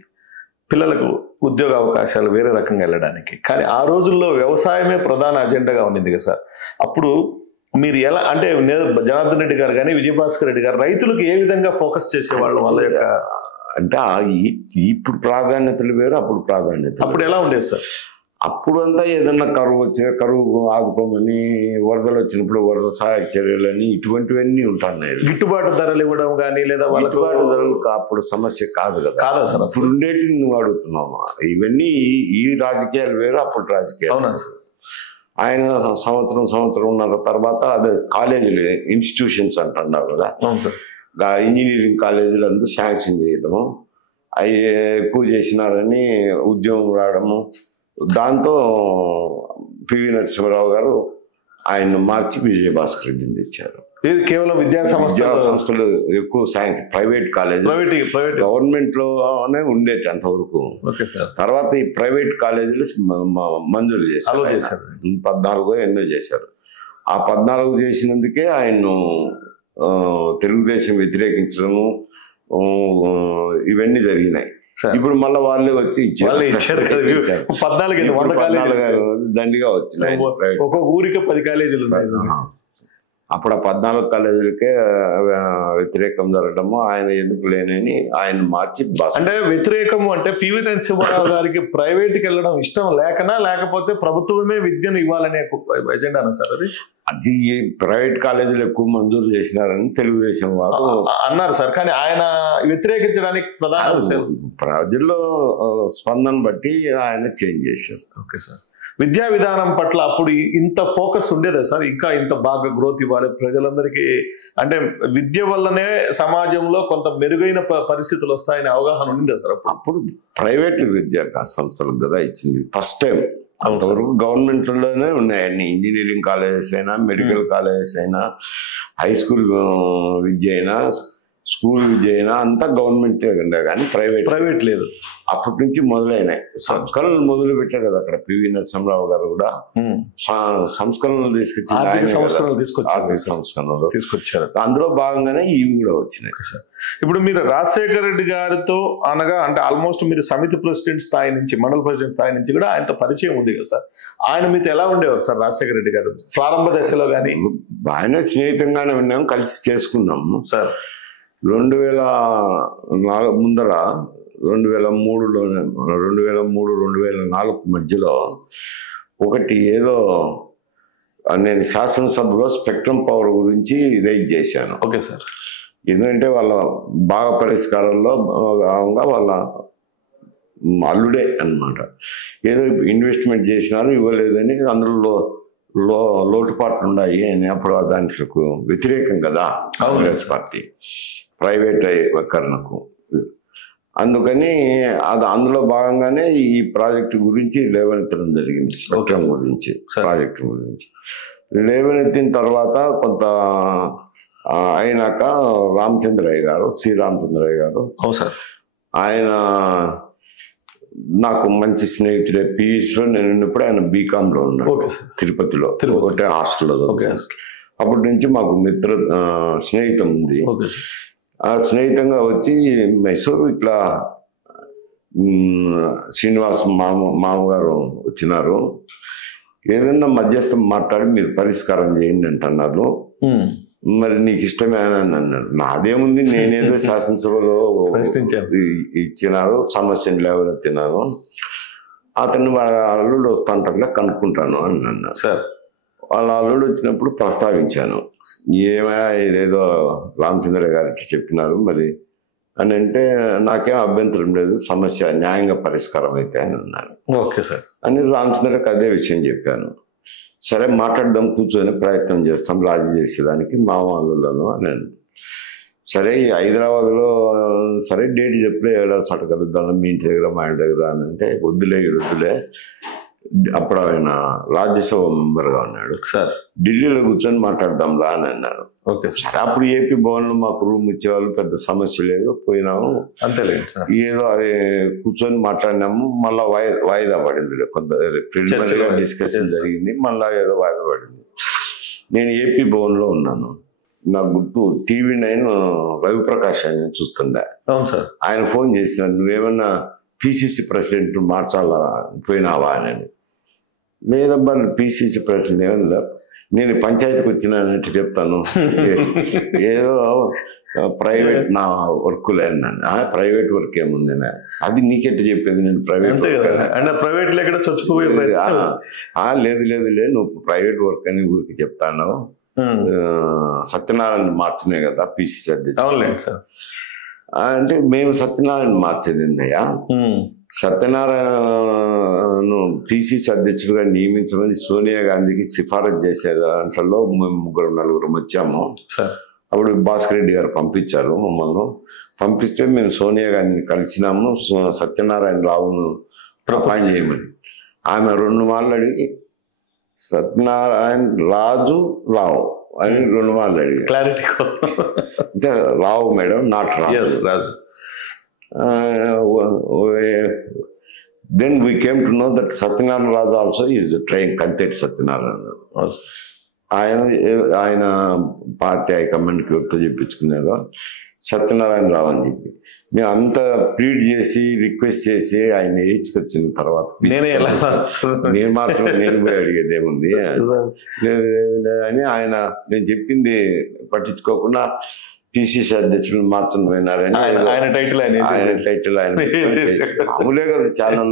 పిల్లలకు ఉద్యోగ అవకాశాలు వేరే రకంగా వెళ్ళడానికి. కానీ ఆ రోజుల్లో వ్యవసాయమే ప్రధాన అజెండాగా ఉండింది కదా సార్. అప్పుడు మీరు ఎలా అంటే జనార్దన్ రెడ్డి గారు కానీ విజయభాస్కర్ రెడ్డి గారు రైతులకు ఏ విధంగా ఫోకస్ చేసేవాళ్ళు? వాళ్ళ యొక్క అంటే ఇప్పుడు ప్రాధాన్యతలు వేరు, అప్పుడు ప్రాధాన్యత. అప్పుడు ఎలా ఉండేది సార్? అప్పుడు అంతా ఏదన్నా కరువు వచ్చిన కరువు ఆదుకోమని, వరదలు వచ్చినప్పుడు వరద సహాయక చర్యలని ఇటువంటివన్నీ ఉంటున్నాయి. గిట్టుబాటు ధరలు ఇవ్వడం కానీ లేదా గిట్టుబాటు ధరలు అప్పుడు సమస్య కాదు కదా. కాదా సార్? ఇప్పుడు ఉండేటి నువ్వు అడుగుతున్నామా? ఇవన్నీ ఈ రాజకీయాలు వేరు, అప్పుడు రాజకీయాలు. ఆయన సంవత్సరం తర్వాత అదే కాలేజీలు ఇన్స్టిట్యూషన్స్ అంటున్నారు కదా. ఇంజనీరింగ్ కాలేజీలు అందరూ శాంక్షన్ చేయడము, అవి ఎక్కువ చేసినారని ఉద్యోగం రావడము. దాంతో పివి నరసింహారావు గారు ఆయన మార్చి విజయభాస్కర్ రెడ్డిని తెచ్చారు. కేవలం విద్యా సంస్థలు ఎక్కువ శాంక్షన్, ప్రైవేట్ కాలేజ్ గవర్నమెంట్ లోనే ఉండేది అంతవరకు. తర్వాత ఈ ప్రైవేట్ కాలేజీలు మంజూరు చేశారు. 14 ఎన్నో చేశారు. ఆ 14 చేసినందుకే ఆయన తెలుగుదేశం వ్యతిరేకించడము ఇవన్నీ జరిగినాయి. ఇప్పుడు మళ్ళీ వాళ్ళే వచ్చి ఇచ్చారు. 14 దండిగా వచ్చినాయి. ఒక్కొక్క ఊరికి 10 కాలేజీలు ఉన్నాయి. అప్పుడు ఆ 14 కాలేజీలకే వ్యతిరేకం జరగడము, ఆయన ఎందుకు లేనని ఆయన మార్చి. అంటే వ్యతిరేకము అంటే పివి నరసింహారావు గారికి ప్రైవేట్కి వెళ్ళడం ఇష్టం లేకనా, లేకపోతే ప్రభుత్వమే విద్యను ఇవ్వాలనే ఎజెండానా సార్? అది ప్రైవేట్ కాలేజీలు ఎక్కువ మంజూరు చేసినారని తెలుగుదేశం వారు అన్నారు సార్. కానీ ఆయన వ్యతిరేకించడానికి ప్రధాన ప్రజల్లో స్పందన బట్టి ఆయన చేంజ్ చేశారు. Okay sir. విద్యా విధానం పట్ల అప్పుడు ఇంత ఫోకస్ ఉండేదా సార్? ఇంకా ఇంత బాగా గ్రోత్ ఇవ్వాలి ప్రజలందరికీ, అంటే విద్య వల్లనే సమాజంలో కొంత మెరుగైన పరిస్థితులు వస్తాయని అవగాహన ఉందా సార్? అప్పుడు ప్రైవేట్ విద్యా సంస్థలకు కదా ఇచ్చింది ఫస్ట్ టైం. అంతవరకు గవర్నమెంట్ లోనే ఉన్నాయి అన్ని. ఇంజనీరింగ్ కాలేజెస్ అయినా, మెడికల్ కాలేజెస్ అయినా, హై స్కూల్ విద్య అయినా, స్కూల్ విద్య అయినా అంతా గవర్నమెంట్ ఉండే కానీ ప్రైవేట్ లేదు. అప్పటి నుంచి మొదలైనాయి సంస్కరణలు. మొదలు పెట్టారు కదా అక్కడ పివి నరసింహారావు గారు కూడా సంస్కరణలు తీసుకొచ్చారు. ఆర్థిక సంస్కరణలు తీసుకొచ్చారు. అందులో భాగంగానే ఇవి కూడా వచ్చినాయి. ఇప్పుడు మీరు రాజశేఖర రెడ్డి గారితో అనగా అంటే ఆల్మోస్ట్ మీరు సమితి ప్రెసిడెంట్ స్థాయి నుంచి, మండల ప్రెసిడెంట్ స్థాయి నుంచి కూడా ఆయనతో పరిచయం ఉంది కదా సార్. ఆయన మీతో ఎలా ఉండేవారు సార్ రాజశేఖర రెడ్డి గారు ప్రారంభ దశలో? కానీ ఆయన స్నేహితంగానే ఉన్నాము, కలిసి చేసుకున్నాము సార్. 2004 ముందర 2003లోనే 2003-2004 మధ్యలో ఒకటి ఏదో నేను శాసనసభలో స్పెక్ట్రమ్ పవర్ గురించి రైజ్ చేశాను. Okay sir. ఎందుకంటే వాళ్ళ బాగా పరిష్కారంలో వాళ్ళ అల్లుడే అన్నమాట. ఏదో ఇన్వెస్ట్మెంట్ చేసినారు, ఇవ్వలేదని అందులో లోటుపాట్లు ఉన్నాయి అని అప్పుడు దానికి వ్యతిరేకం కదా కాంగ్రెస్ పార్టీ ప్రైవేటీకరణకు. అందుకని అందులో భాగంగానే ఈ ప్రాజెక్టు గురించి లేవనెత్తడం జరిగింది. స్పెక్ట్రమ్ గురించి, ప్రాజెక్టు గురించి లేవనెత్తిన తర్వాత కొంత అయినాక రామచంద్రయ్య గారు, సి రామచంద్రయ్య గారు, ఆయన నాకు మంచి స్నేహితుడే. PUCలో నేను ఉన్నప్పుడు ఆయన బీకామ్లో ఉన్నాడు తిరుపతిలో, ఒకటే హాస్టల్లో. అప్పటి నుంచి మాకు స్నేహితం ఉంది. ఆ స్నేహితంగా వచ్చి మైసూరు ఇట్లా శ్రీనివాస్ మామగారు వచ్చినారు, ఏదన్నా మధ్యస్థం మాట్లాడి మీరు పరిష్కారం చేయండి అంటున్నారు, మరి నీకు ఇష్టమే అని అన్నాడు. నాదేముంది, నేనేదో శాసనసభలో ఇచ్చినారు, సమస్యను లేవనెత్తినారు, అతన్ని వాళ్ళ అల్లుడు వస్తాంటారులే కనుక్కుంటాను అని అన్నారు. సార్ వాళ్ళ అల్లుడు వచ్చినప్పుడు ప్రస్తావించాను, ఏమైనా ఇదేదో రామచంద్ర గారికి చెప్పినారు మరి అని అంటే, నాకేం అభ్యంతరం లేదు, సమస్య న్యాయంగా పరిష్కారం అయితే అని అన్నారు. ఓకే సార్ అని రామచంద్రకి అదే విషయం చెప్పాను. సరే మాట్లాడదాం, కూర్చొని ప్రయత్నం చేస్తాం రాజీ చేసేదానికి మా వాళ్ళను అని. సరే హైదరాబాద్లో సరే డేట్ చెప్పలే, ఏడా సట కలుద్దాం మీ ఇంటి దగ్గర మా ఇంటి దగ్గర అని అంటే, వద్దులే వద్దులే. అప్పుడు ఆయన రాజ్యసభ మెంబర్గా ఉన్నాడు. సార్ ఢిల్లీలో కూర్చొని మాట్లాడదాంలా అని అన్నారు. ఓకే సరే. అప్పుడు AP భవన్లో మాకు రూమ్ ఇచ్చేవాళ్ళు, పెద్ద సమస్య లేదు, పోయినాము అంతేలేదు. ఏదో అది కూర్చొని మాట్లాడినాము. మళ్ళా వాయిదా పడింది, కొంత ప్రిలిమినరీగా డిస్కషన్ జరిగింది, మళ్ళా ఏదో వాయిదా పడింది. నేను AP భవన్లో ఉన్నాను. నా గుర్తు TV9 రవిప్రకాష్ ఆయన చూస్తుండే. అవును సార్. ఆయన ఫోన్ చేసినారు, నువ్వేమన్నా PCC ప్రెసిడెంట్ మార్చాలా పోయినావా అని. లేదబ్బా PCC ప్రెసిడెంట్ ఏమన్నా, నేను పంచాయతీకి వచ్చినానంటే చెప్తాను, ఏదో ప్రైవేట్ నా వర్క్లే అన్నాను. ప్రైవేట్ వర్క్ ఏముంది, అది నీకెట్టు చెప్పేది, నేను ప్రైవేట్ లేదు లేదు లేదు నువ్వు ప్రైవేట్ వర్క్ అని ఊరికి చెప్తాను, సత్యనారాయణ మార్చినే కదా PCC అధ్యక్షుడు అంటే. మేము సత్యనారాయణ మార్చేది ఏందయ్యా, సత్యనారాయణను PCC అధ్యక్షుడిగా నియమించమని సోనియా గాంధీకి సిఫారసు చేసే దాంట్లో మేము 3-4 వచ్చాము. అప్పుడు భాస్కర్ రెడ్డి గారు పంపించారు మమ్మల్ని. పంపిస్తే మేము సోనియా గాంధీని కలిసినాము, సత్యనారాయణ రావును అపాయింట్ చేయమని. ఆమె 2 మార్లు అడిగి సత్యనారాయణ రావు అని 2 మార్లు అడిగి క్లారిటీ కోసం, అంటే Rao madam, not Raju. Then we came to know that Satyanarayana Raju also is trying Kantheti Satyanarayana. ఆయన పార్టీ హైకమాండ్కి వ్యక్తం చెప్పించుకున్నారు సత్యనారాయణ రావు అని చెప్పి. మేము అంతా ప్లీడ్ చేసి రిక్వెస్ట్ చేసి ఆయన ఏడ్చుకొచ్చిన తర్వాత నేను మాత్రం నేను పోయి అడిగేది ఏముంది అని ఆయన నేను చెప్పింది పట్టించుకోకుండా PCC అధ్యక్షుడు మార్చని పోయినారని ఆయన టైటిల్ మామూలే కదా ఛానల్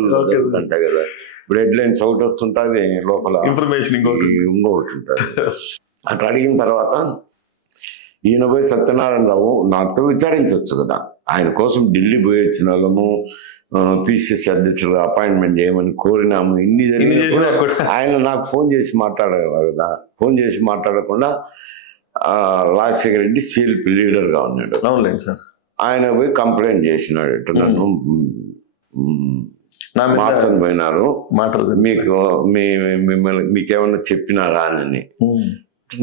అంటాయి కదా. ఇప్పుడు హెడ్లైన్స్ ఒకటి వస్తుంటుంది, లోపల ఇన్ఫర్మేషన్ ఇంకొకటి ఉంటుంది. అట్లా అడిగిన తర్వాత ఈయన పోయి సత్యనారాయణ రావు నాతో విచారించవచ్చు కదా, ఆయన కోసం ఢిల్లీ పోయి వచ్చిన వాళ్ళము, PCC అధ్యక్షుడు అపాయింట్మెంట్ చేయమని కోరినాము, ఇన్ని జరిగిన ఆయన నాకు ఫోన్ చేసి మాట్లాడేవారు కదా. ఫోన్ చేసి మాట్లాడకుండా రాజశేఖర రెడ్డి CLP లీడర్గా ఉన్నాడు. అవునులేండి సార్. ఆయన పోయి కంప్లైంట్ చేసినాడు, నన్ను మార్చని పోయినారు, మీకేమన్నా చెప్పినారా అని.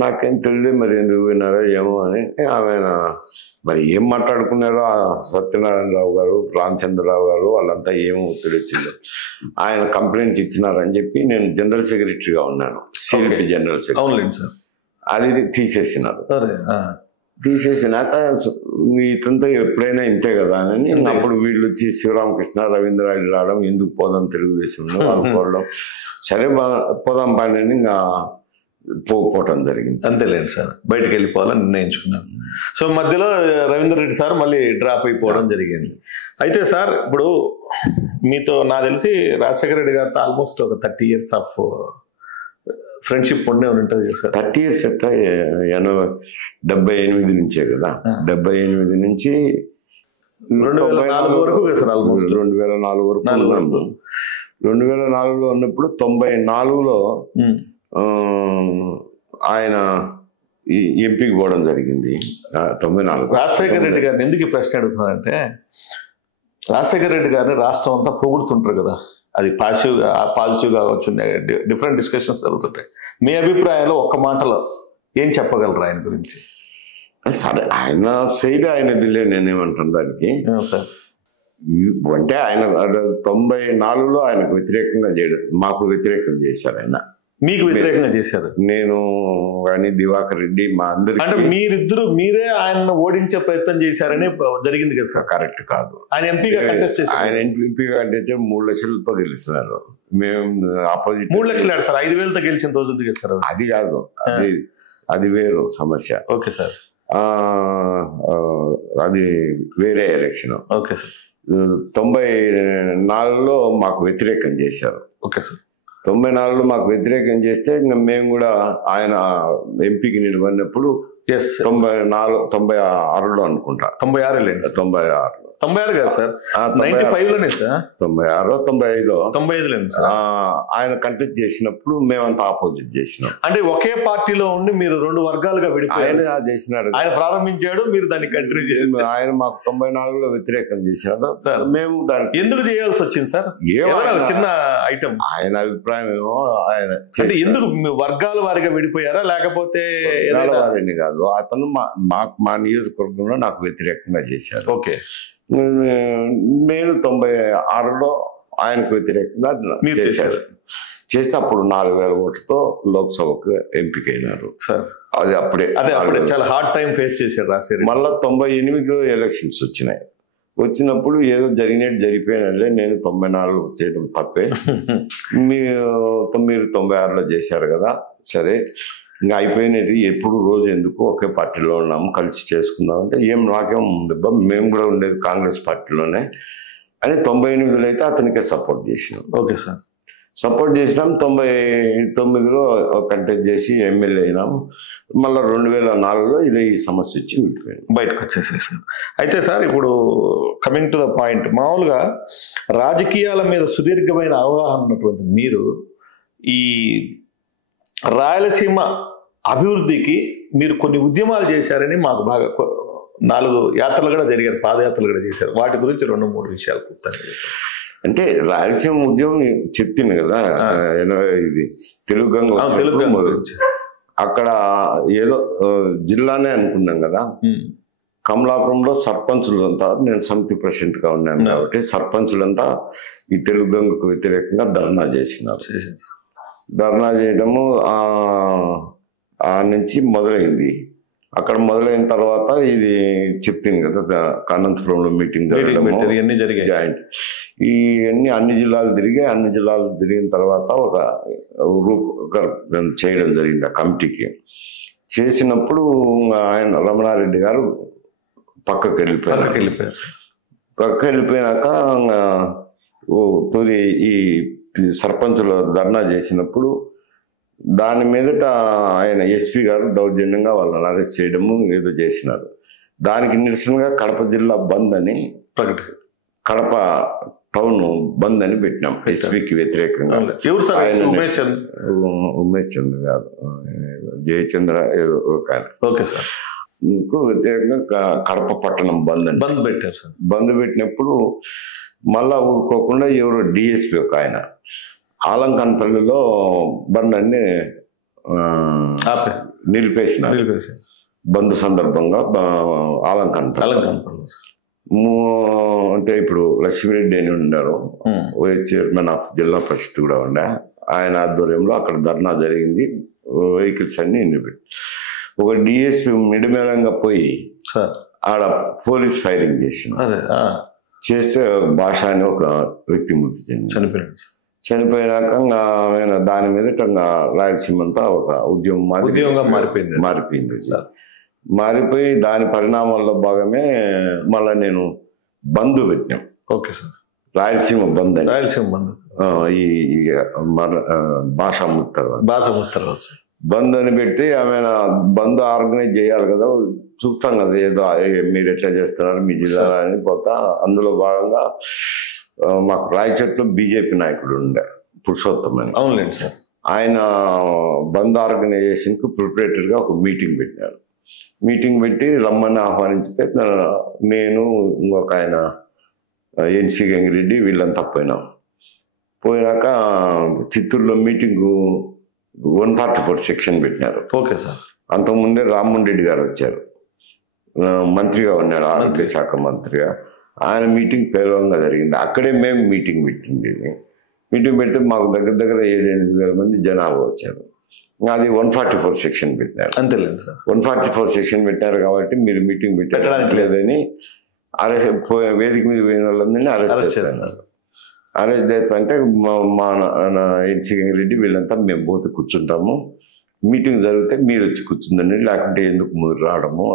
నాకేం తెలియదు మరి ఎందుకు పోయినారో ఏమో అని. ఆమె మరి ఏం మాట్లాడుకున్నారో సత్యనారాయణరావు గారు, రామచంద్రరావు గారు వాళ్ళంతా ఏమో తెలియదు. ఆయన కంప్లైంట్ ఇచ్చినారని చెప్పి నేను జనరల్ సెక్రటరీగా ఉన్నాను, CLP జనరల్ సెక్రటరీ. అది తీసేసినారు. తీసేసినాక ఇతంతా ఎప్పుడైనా ఇంతే కదా అని అప్పుడు వీళ్ళు వచ్చి శివరామకృష్ణ రవీంద్రారెడ్డి రావడం, ఎందుకు పోదాం తెలుగుదేశంలో వాళ్ళు పోవడం, సరే పోదాం పని ఇంకా పోవటం జరిగింది. అంతేలేదు సార్, బయటకు వెళ్ళిపోవాలని నిర్ణయించుకున్నాను. సో మధ్యలో రవీందర్ రెడ్డి సార్ మళ్ళీ డ్రాప్ అయిపోవడం జరిగింది. అయితే సార్ ఇప్పుడు మీతో నాకు తెలిసి రాజశేఖర రెడ్డి గారితో ఆల్మోస్ట్ ఒక 30 years ఆఫ్ ఫ్రెండ్షిప్ ఉండే ఉంటుంది కదా సార్. 30 years అట్లా 78 నుంచే కదా, 78 నుంచి 2004 వరకు కదా సార్. ఆల్మోస్ట్ 2004 వరకు ఉన్నాము. 2004లో ఉన్నప్పుడు 94లో ఆయన ఈ ఎంపీకి పోవడం జరిగింది 94. రాజశేఖర రెడ్డి గారిని ఎందుకు ఈ ప్రశ్న అడుగుతున్నానంటే, రాజశేఖర రెడ్డి గారిని రాష్ట్రం అంతా పొగుడుతుంటారు కదా, అది పాజిటివ్ కావచ్చు, డిఫరెంట్ డిస్కషన్స్ జరుగుతుంటాయి. మీ అభిప్రాయంలో ఒక్క మాటలో ఏం చెప్పగలరు ఆయన గురించి? సరే, ఆయన శైలి ఆయనదిలే, నేనేమంటాను దానికి. సార్ అంటే ఆయన 94లో ఆయనకు వ్యతిరేకంగా చేయడం, మాకు వ్యతిరేకం చేశారు ఆయన. మీకు వ్యతిరేకంగా చేశారు? నేను కానీ దివాకర్ రెడ్డి మా అందరికి. అంటే మీరే ఆయన ఓడించే ప్రయత్నం చేశారని జరిగింది కదా సార్? కరెక్ట్ కాదు. ఆయన ఎంపీగా కంటెస్ట్ చేశారు. ఆయన ఎంపీగా కంటెస్ట్ 3 లక్షలతో గెలుస్తున్నారు. మేము ఆపోజిట్ 3 లక్షలు సార్, 5,000తో గెలిచిన రోజు గెలుస్తారు. అది కాదు, అది వేరు సమస్య. Okay sir. అది వేరే ఎలక్షన్. Okay sir. 94లో మాకు వ్యతిరేకం చేశారు. Okay sir. 94లో మాకు వ్యతిరేకం చేస్తే ఇంకా మేము కూడా ఆయన ఎంపీకి నిలబడినప్పుడు 96లో అనుకుంటా, 96 96 కాదు సార్, 95లోనే సార్, 96 95లో 95లోనే సార్ ఆయన కంటెస్ట్ చేసినప్పుడు మేమంతా ఆపోజిట్ చేసినాం. అంటే ఒకే పార్టీలో ఉండి మీరు 2 వర్గాలుగా విడిపోయారు. ఆయన చేసినాడు, ఆయన ప్రారంభించాడు, మీరు దాన్ని కంటిన్యూ చేశారు. ఆయన మాకు 94లో వ్యతిరేకం చేశాడు సార్. మేము దానికి ఎందుకు చేయాల్సి వచ్చింది సార్? చిన్న ఐటమ్. ఆయన అభిప్రాయం ఏమో ఆయన అంటే ఎందుకు వర్గాల వారిగా విడిపోయారా, లేకపోతే వారిని కాదు, అతను మా నియోజకవర్గంలో నాకు వ్యతిరేకంగా చేశారు. ఓకే. నేను 96లో ఆయనకు వ్యతిరేకంగా చేస్తే అప్పుడు 4,000 ఓట్లతో లోక్సభకు ఎంపికైనారు సార్. అది అప్పుడే చాలా హార్డ్ టైం ఫేస్ చేశారు రాశారు. మళ్ళా 98లో ఎలక్షన్స్ వచ్చినాయి. వచ్చినప్పుడు ఏదో జరిగిపోయినట్లే, నేను 94 చేయడం తప్పే, మీరు 96లో చేశారు కదా, సరే ఇంకా అయిపోయినట్టు, ఎప్పుడు రోజు ఎందుకు ఒకే పార్టీలో ఉన్నాము, కలిసి చేసుకుందాం అంటే నాకేం దెబ్బ, మేము కూడా ఉండేది కాంగ్రెస్ పార్టీలోనే అని 98లో అయితే అతనికే సపోర్ట్ చేసినాం. Okay sir. సపోర్ట్ చేసినాం. 99లో కంటెస్ట్ చేసి ఎమ్మెల్యే అయినాం. మళ్ళీ 2004లో ఇదే ఈ సమస్య వచ్చి విడిపోయింది, బయటకు వచ్చేసేసారు. అయితే సార్, ఇప్పుడు కమింగ్ టు ద పాయింట్, మామూలుగా రాజకీయాల మీద సుదీర్ఘమైన అవగాహన ఉన్నటువంటి మీరు ఈ రాయలసీమ అభివృద్ధికి మీరు కొన్ని ఉద్యమాలు చేశారని మాకు బాగా 4 యాత్రలు కూడా జరిగారు, పాదయాత్రలు కూడా చేశారు. వాటి గురించి 2-3 విషయాలు చెప్తాను. అంటే రాయలసీమ ఉద్యమం చెప్పింది కదా, ఇది తెలుగు గంగ అక్కడ ఏదో జిల్లానే అనుకున్నాం కదా. కమలాపురంలో సర్పంచులంతా, నేను సమితి ప్రెసిడెంట్ గా ఉన్నాను కాబట్టి సర్పంచులంతా ఈ తెలుగు గంగకు వ్యతిరేకంగా ధర్నా చేసినారు. ధర్నా చేయడము ఆ నుంచి మొదలైంది. అక్కడ మొదలైన తర్వాత ఇది చెప్పింది కదా, అనంతపురంలో మీటింగ్ జరగడము, జాయింట్ ఇవన్నీ అన్ని జిల్లాలు తిరిగిన తర్వాత ఒక రూపకల్పన చేయడం జరిగింది ఆ కమిటీకి. చేసినప్పుడు ఆయన రమణారెడ్డి గారు పక్కకి వెళ్ళిపోయాక తొలి ఈ సర్పంచులు ధర్నా చేసినప్పుడు దాని మీదట ఆయన ఎస్పీ గారు దౌర్జన్యంగా వాళ్ళని అరెస్ట్ చేయడము ఏదో చేసినారు. దానికి నిరసనగా కడప జిల్లా బంద్ అని, కడప టౌన్ బంద్ అని పెట్టినాం ఎస్పీకి వ్యతిరేకంగా. ఉమేష్ చంద్ర కాదు, జయచంద్ర ఏదో వ్యతిరేకంగా కడప పట్టణం బంద్ పెట్టారు సార్. బంద్ పెట్టినప్పుడు మళ్ళా ఊరుకోకుండా ఎవరో డిఎస్పీ ఒక ఆయన ఆలంకన్పల్లిలో బండి నిలిపేసినారు బంద్ సందర్భంగా. ఆలంకన్పల్లి అంటే ఇప్పుడు లక్ష్మీరెడ్డి అని ఉన్నారు, వైస్ చైర్మన్ ఆఫ్ జిల్లా పరిషత్ కూడా ఉండే, ఆయన ఆధ్వర్యంలో అక్కడ ధర్నా జరిగింది. వెహికల్స్ అన్ని నిలబెట్టి ఒక డిఎస్పీ మిడిమేళంగా పోయి ఆడ పోలీస్ ఫైరింగ్ చేస్తే భాష అని ఒక వ్యక్తి మృతి చనిపోయినాక ఆయన దాని మీద రాయలసీమ అంతా ఒక ఉద్యమంగా మారిపోయింది. మారిపోయి దాని పరిణామాల్లో భాగమే మళ్ళా నేను బంద్ పెట్టినాం. Okay sir. రాయలసీమ బంద్ అని, ఈ భాషా బంద్ అని పెట్టి ఆమె బంద్ ఆర్గనైజ్ చేయాలి కదా, చూస్తాం కదా ఏదో మీరు ఎట్లా చేస్తున్నారు మీ జిల్లా అని పోతా. అందులో భాగంగా మాకు రాయచోట్లో బీజేపీ నాయకుడు ఉండే పురుషోత్తం అని. అవునులేండి సార్. ఆయన బంద్ ఆర్గనైజేషన్కి ప్రిపరేటరీగా ఒక మీటింగ్ పెట్టారు. మీటింగ్ పెట్టి రమ్మని ఆహ్వానించితే నేను ఇంకొక ఆయన ఎన్సీ గంగిరెడ్డి వీళ్ళంతా పోయినాం. పోయినాక చిత్తూరులో మీటింగు 144 సెక్షన్ పెట్టినారు. Okay sir. అంతకుముందే రామ్మోహన్ రెడ్డి గారు వచ్చారు, మంత్రిగా ఉన్నాడు, ఆరోగ్య శాఖ మంత్రిగా. ఆయన మీటింగ్ పేలవంగా జరిగింది. అక్కడే మేము మీటింగ్ పెట్టింది. మీటింగ్ పెడితే మాకు దగ్గర దగ్గర 7-8 వేల మంది జనాభా వచ్చారు. అది 144 సెక్షన్ పెట్టినారు. అంతేలేదు సార్. 144 సెక్షన్ పెట్టారు కాబట్టి మీరు మీటింగ్ పెట్టడానికి లేదని వేదిక మీద పోయిన వాళ్ళందరినీ అరెస్ట్ చేస్తున్నారు. అరెస్ట్ చేస్తా అంటే మా ఎన్సీ గంగిరెడ్డి వీళ్ళంతా మేము పోతే కూర్చుంటాము, మీటింగ్ జరిగితే మీరు వచ్చి కూర్చుందండి, లేకుంటే ఎందుకు మీరు రావడము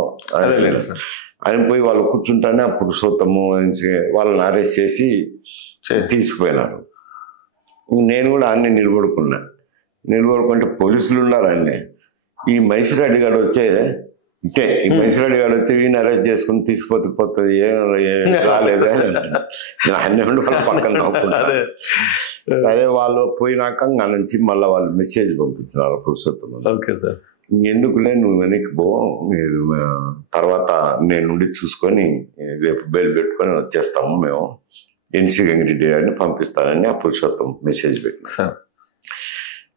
అని పోయి వాళ్ళు కూర్చుంటానే అప్పుడు సొత్తము వాళ్ళని అరెస్ట్ చేసి తీసుకుపోయినారు. నేను కూడా అన్నీ నిలబడుకుంటే పోలీసులు ఉన్నారు అన్నీ. ఈ మైసూరెడ్డి గారు వచ్చే ఈ మైసూరెడ్డి గారు వచ్చి వీడిని అరెస్ట్ చేసుకుని తీసుకుపోతుంది ఏం రాలేదా అన్నీ ఉండి వాళ్ళ పక్కన నవ్వుకుంటా. సరే వాళ్ళు పోయినాక నుంచి మళ్ళీ వాళ్ళు మెసేజ్ పంపించినారు పురుషోత్తం. Okay sir. ఎందుకులే నువ్వు వెనక్కి పో, మీరు తర్వాత నేను నుండి చూసుకొని రేపు బెయిల్ పెట్టుకొని వచ్చేస్తాము మేము, ఎన్సీ గంగిరెడ్డి గారిని పంపిస్తానని ఆ పురుషోత్తం మెసేజ్ పెట్టిన.